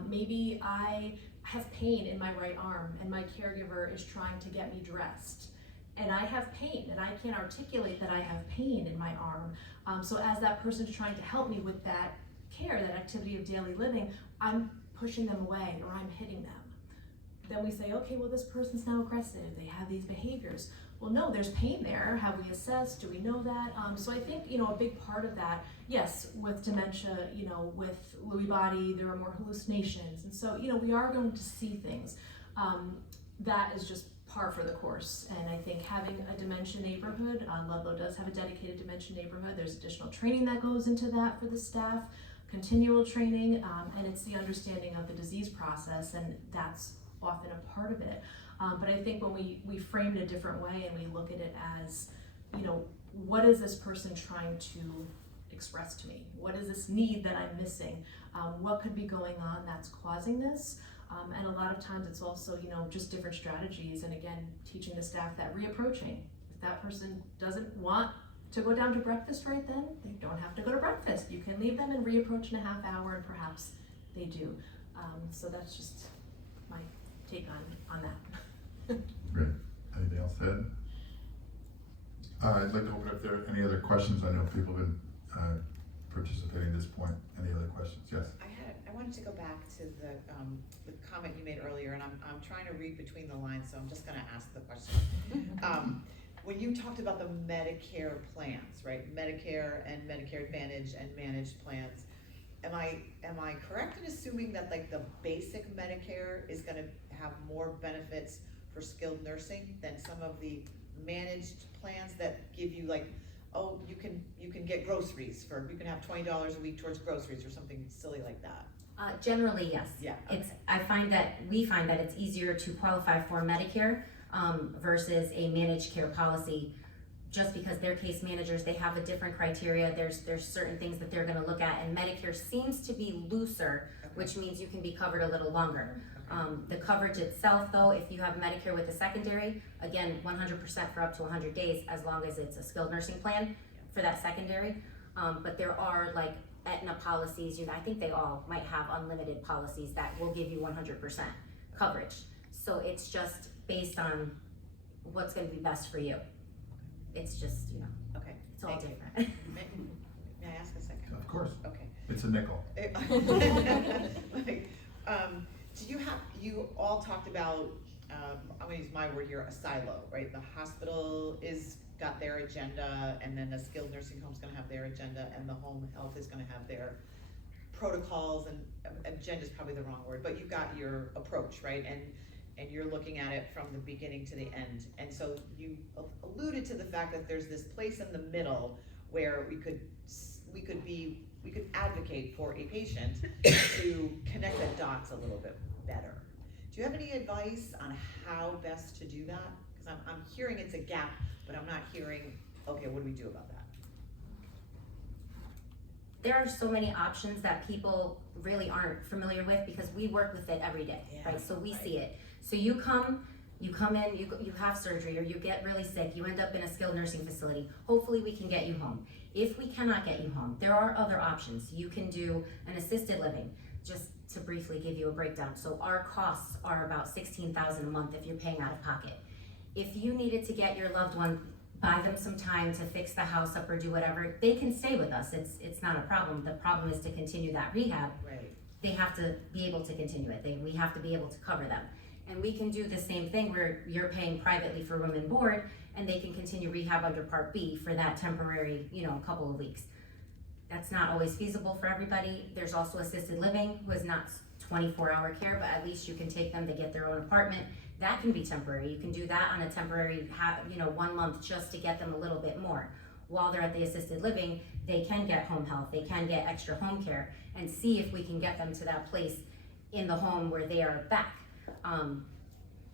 Maybe I have pain in my right arm and my caregiver is trying to get me dressed, and I have pain and I can't articulate that I have pain in my arm. So as that person is trying to help me with that care, that activity of daily living, I'm pushing them away or I'm hitting them. Then we say, okay, well, this person's now aggressive. They have these behaviors. Well, no, there's pain there. Have we assessed? Do we know that? So I think, a big part of that, yes, with dementia, with Lewy body, there are more hallucinations. And so, we are going to see things. That is just par for the course. And I think having a dementia neighborhood, Ludlowe does have a dedicated dementia neighborhood. There's additional training that goes into that for the staff, continual training, and it's the understanding of the disease process, and that's often a part of it. But I think when we frame it a different way and we look at it as, what is this person trying to express to me? What is this need that I'm missing? What could be going on that's causing this? And a lot of times it's also, just different strategies, and again, teaching the staff that reapproaching. If that person doesn't want to go down to breakfast right then, they don't have to go to breakfast. You can leave them and reapproach in a half hour, and perhaps they do. So that's just my take on that. Great. Anything else to add? I'd like to open up if there are any other questions. I know people have been participating at this point. Any other questions? Yes. I wanted to go back to the comment you made earlier, and I'm trying to read between the lines, so I'm just gonna ask the question. When you talked about the Medicare plans, right? Medicare and Medicare Advantage and managed plans, am I correct in assuming that like the basic Medicare is gonna have more benefits for skilled nursing than some of the managed plans that give you like, oh, you can get groceries you can have $20 a week towards groceries or something silly like that? Generally, yes. Yeah, okay. We find that it's easier to qualify for Medicare versus a managed care policy, just because their case managers, they have a different criteria. There's certain things that they're going to look at, and Medicare seems to be looser, Okay. which means you can be covered a little longer. Okay. The coverage itself, though, if you have Medicare with a secondary, again, 100% for up to 100 days, as long as it's a skilled nursing plan for that secondary. But there are like Aetna policies, I think they all might have unlimited policies that will give you 100% coverage. So it's just based on what's going to be best for you. It's just, Okay. it's all Thank you. different. May I ask a second? Of course. Okay. It's a nickel. Like, you all talked about, I'm gonna use my word here, a silo, right? The hospital got their agenda, and then the skilled nursing home's gonna have their agenda, and the home health is gonna have their protocols, and agenda's probably the wrong word, but you've got your approach, right? And you're looking at it from the beginning to the end. And so you alluded to the fact that there's this place in the middle where we could advocate for a patient to connect the dots a little bit better. Do you have any advice on how best to do that? Because I'm hearing it's a gap, but I'm not hearing, okay, what do we do about that? There are so many options that people really aren't familiar with, because we work with it every day, Yeah, right? So we right. see it. So you come in, you have surgery, or you get really sick, you end up in a skilled nursing facility. Hopefully we can get you home. If we cannot get you home, there are other options. You can do an assisted living. Just to briefly give you a breakdown. So our costs are about $16,000 a month if you're paying out of pocket. If you needed to get your loved one, buy them some time to fix the house up or do whatever, they can stay with us. It's not a problem. The problem is to continue that rehab. Right. They have to be able to continue it. We have to be able to cover them. And we can do the same thing where you're paying privately for room and board, and they can continue rehab under Part B for that temporary, couple of weeks. That's not always feasible for everybody. There's also assisted living, who is not 24-hour care, but at least you can take them to get their own apartment. That can be temporary. You can do that on a temporary, 1 month, just to get them a little bit more. While they're at the assisted living, they can get home health, they can get extra home care, and see if we can get them to that place in the home where they are back.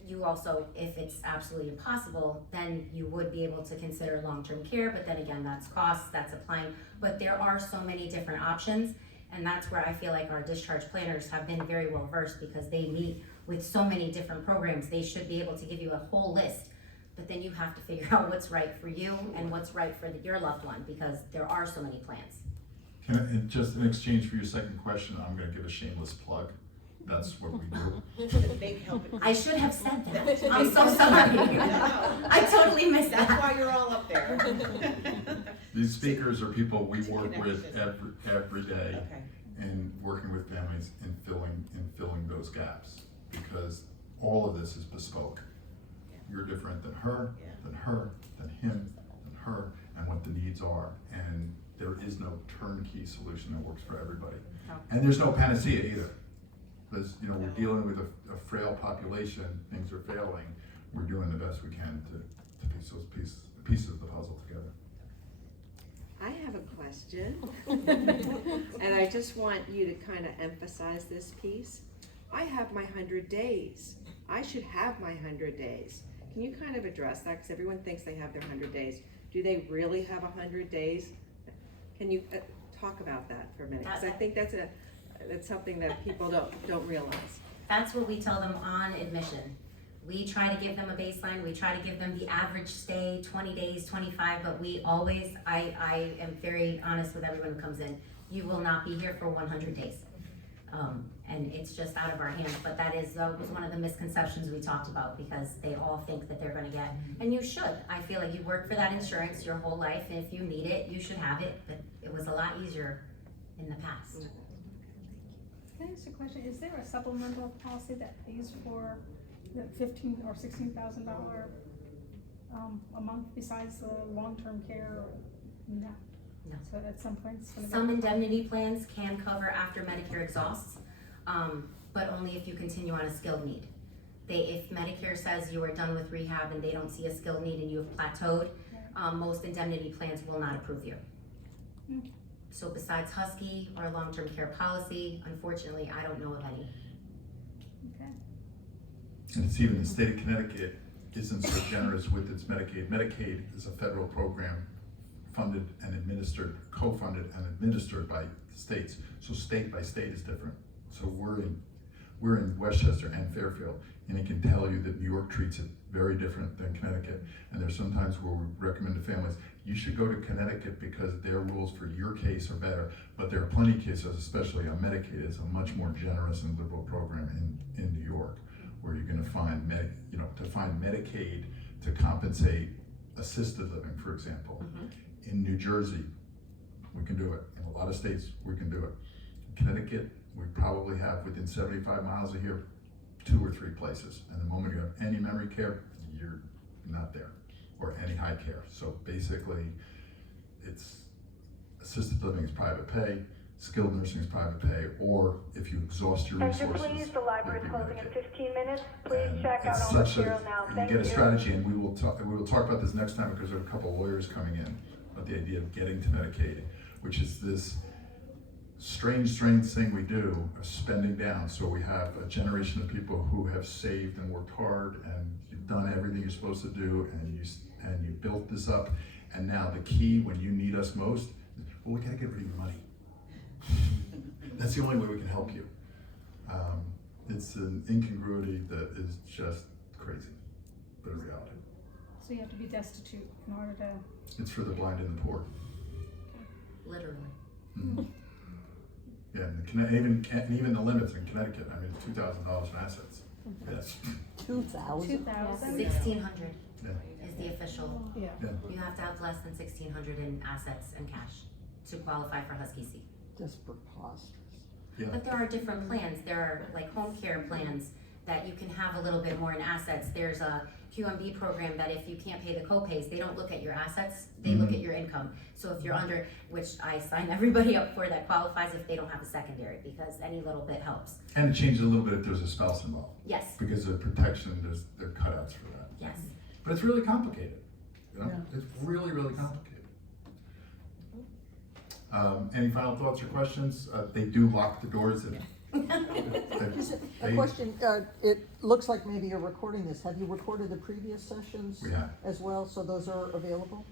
You also, if it's absolutely impossible, then you would be able to consider long-term care, but then again, that's costs, that's applying. But there are so many different options, and that's where I feel like our discharge planners have been very well versed, because they meet with so many different programs. They should be able to give you a whole list, but then you have to figure out what's right for you and what's right for your loved one, because there are so many plans. Just in exchange for your second question, I'm gonna give a shameless plug. That's what we do. The big help. I should have said that. I'm so sorry. No. I totally missed that. That's why you're all up there. These speakers are people we It's a work with connection. every day, Okay. and working with families and filling those gaps, because all of this is bespoke. Yeah. You're different than her, Yeah. than her, than him, than her, and what the needs are. And there is no turnkey solution that works for everybody. No. And there's no panacea either. Because, we're dealing with a frail population, things are failing. We're doing the best we can to piece those pieces of the puzzle together. I have a question, and I just want you to kind of emphasize this piece. I have my 100 days. I should have my 100 days. Can you kind of address that? Because everyone thinks they have their 100 days. Do they really have 100 days? Can you talk about that for a minute? Because I think that's something that people don't realize. That's what we tell them on admission. We try to give them a baseline, we try to give them the average stay, 20 days, 25, but we always, I am very honest with everyone who comes in. You will not be here for 100 days. And it's just out of our hands, but that was one of the misconceptions we talked about, because they all think that they're gonna get, and you should. I feel like you work for that insurance your whole life, and if you need it, you should have it, but it was a lot easier in the past. Can I ask a question? Is there a supplemental policy that pays for the $15,000 or $16,000 a month besides the long-term care? No. No. So at some point it's gonna Some indemnity plans can cover after Medicare exhausts, but only if you continue on a skilled need. If Medicare says you are done with rehab and they don't see a skilled need and you have plateaued, most indemnity plans will not approve you. Mm. So besides Husky or long-term care policy, unfortunately, I don't know of any. Okay. And it's even the state of Connecticut isn't so generous with its Medicaid. Medicaid is a federal program funded and administered, co-funded and administered by the states. So state by state is different. So we're in Westchester and Fairfield, and it can tell you that New York treats it very different than Connecticut. And there's sometimes where we recommend to families, you should go to Connecticut because their rules for your case are better. But there are plenty of cases, especially on Medicaid, it's a much more generous and liberal program in New York, where you're gonna find to find Medicaid to compensate assisted living, for example. In New Jersey, we can do it. In a lot of states, we can do it. In Connecticut, we probably have within 75 miles of here, 2 or 3 places. And the moment you have any memory care, you're not there, or any high care. So basically, it's assisted living is private pay, skilled nursing is private pay, or if you exhaust your resources. Please, the library is closing in 15 minutes. Please And check out it's all such material now. you Thank get a you. strategy, and we will talk about this next time because there are a couple of lawyers coming in, about the idea of getting to Medicaid, which is this strange thing we do of spending down. So we have a generation of people who have saved and worked hard, and you've done everything you're supposed to do, and you built this up, and now the key when you need us most, well, we gotta get rid of your money. That's the only way we can help you. It's an incongruity that is just crazy, but a reality. So you have to be destitute in order to. It's for the blind and the poor. Literally. Mm. Yeah, and even the limits in Connecticut, I mean, it's $2,000 in assets. Yes. 2,000? 2,000? 1,600 Yeah. is the official. Yeah. You have to have less than 1,600 in assets and cash to qualify for Husky C. Just preposterous. Yeah. But there are different plans. There are like home care plans that you can have a little bit more in assets. There's a QMB program that if you can't pay the co-pays, they don't look at your assets, they look at your income. So if you're under, which I sign everybody up for that qualifies if they don't have a secondary, because any little bit helps. And it changes a little bit if there's a spouse involved. Yes, Because of protection, there are cutouts for that. yes. But it's really complicated. You know? Yeah. It's really complicated. Any final thoughts or questions? They do lock the doors and A question, it looks like maybe you're recording this. Have you recorded the previous sessions We have. as well? So those are available?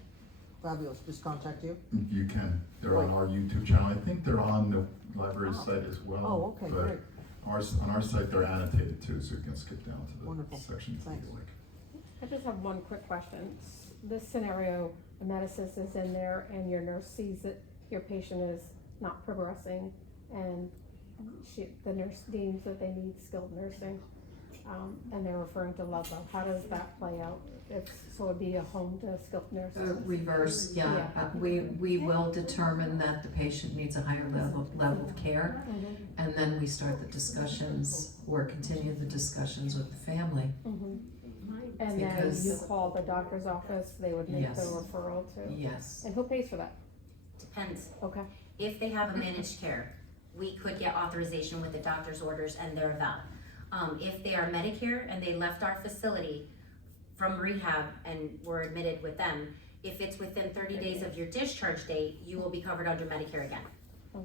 Fabulous, just contact you. You can. They're on our YouTube channel. I think they're on the library site as well. Oh, okay, but great. on our site, they're annotated too, so you can skip down to the Wonderful. sections that Thanks. you like. I just have one quick question. This scenario, Amedisys is in there and your nurse sees that your patient is not progressing and the nurse deems that they need skilled nursing, and they're referring to Ludlowe. How does that play out? So it'd be a home to skilled nurses? Reverse, yeah. We will determine that the patient needs a higher level of care, and then we start the discussions or continue the discussions with the family. And then you Because- call the doctor's office, they would make the Yes. referral to? Yes. And who pays for that? Depends. Okay. If they have a managed care, we could get authorization with the doctor's orders and their eval. If they are Medicare and they left our facility from rehab and were admitted with them, if it's within 30 days of your discharge date, you will be covered under Medicare again.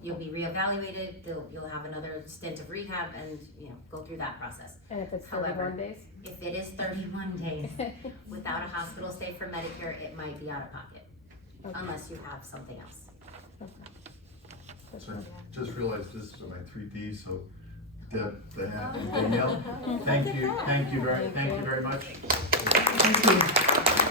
You'll be reevaluated, you'll have another stint of rehab and, go through that process. And if it's However, 31 days? If it is 31 days without a hospital stay for Medicare, it might be out of pocket, Okay. unless you have something else. So just realized this is my 3D, so Deb, and Danielle. Thank you very much. Thank you.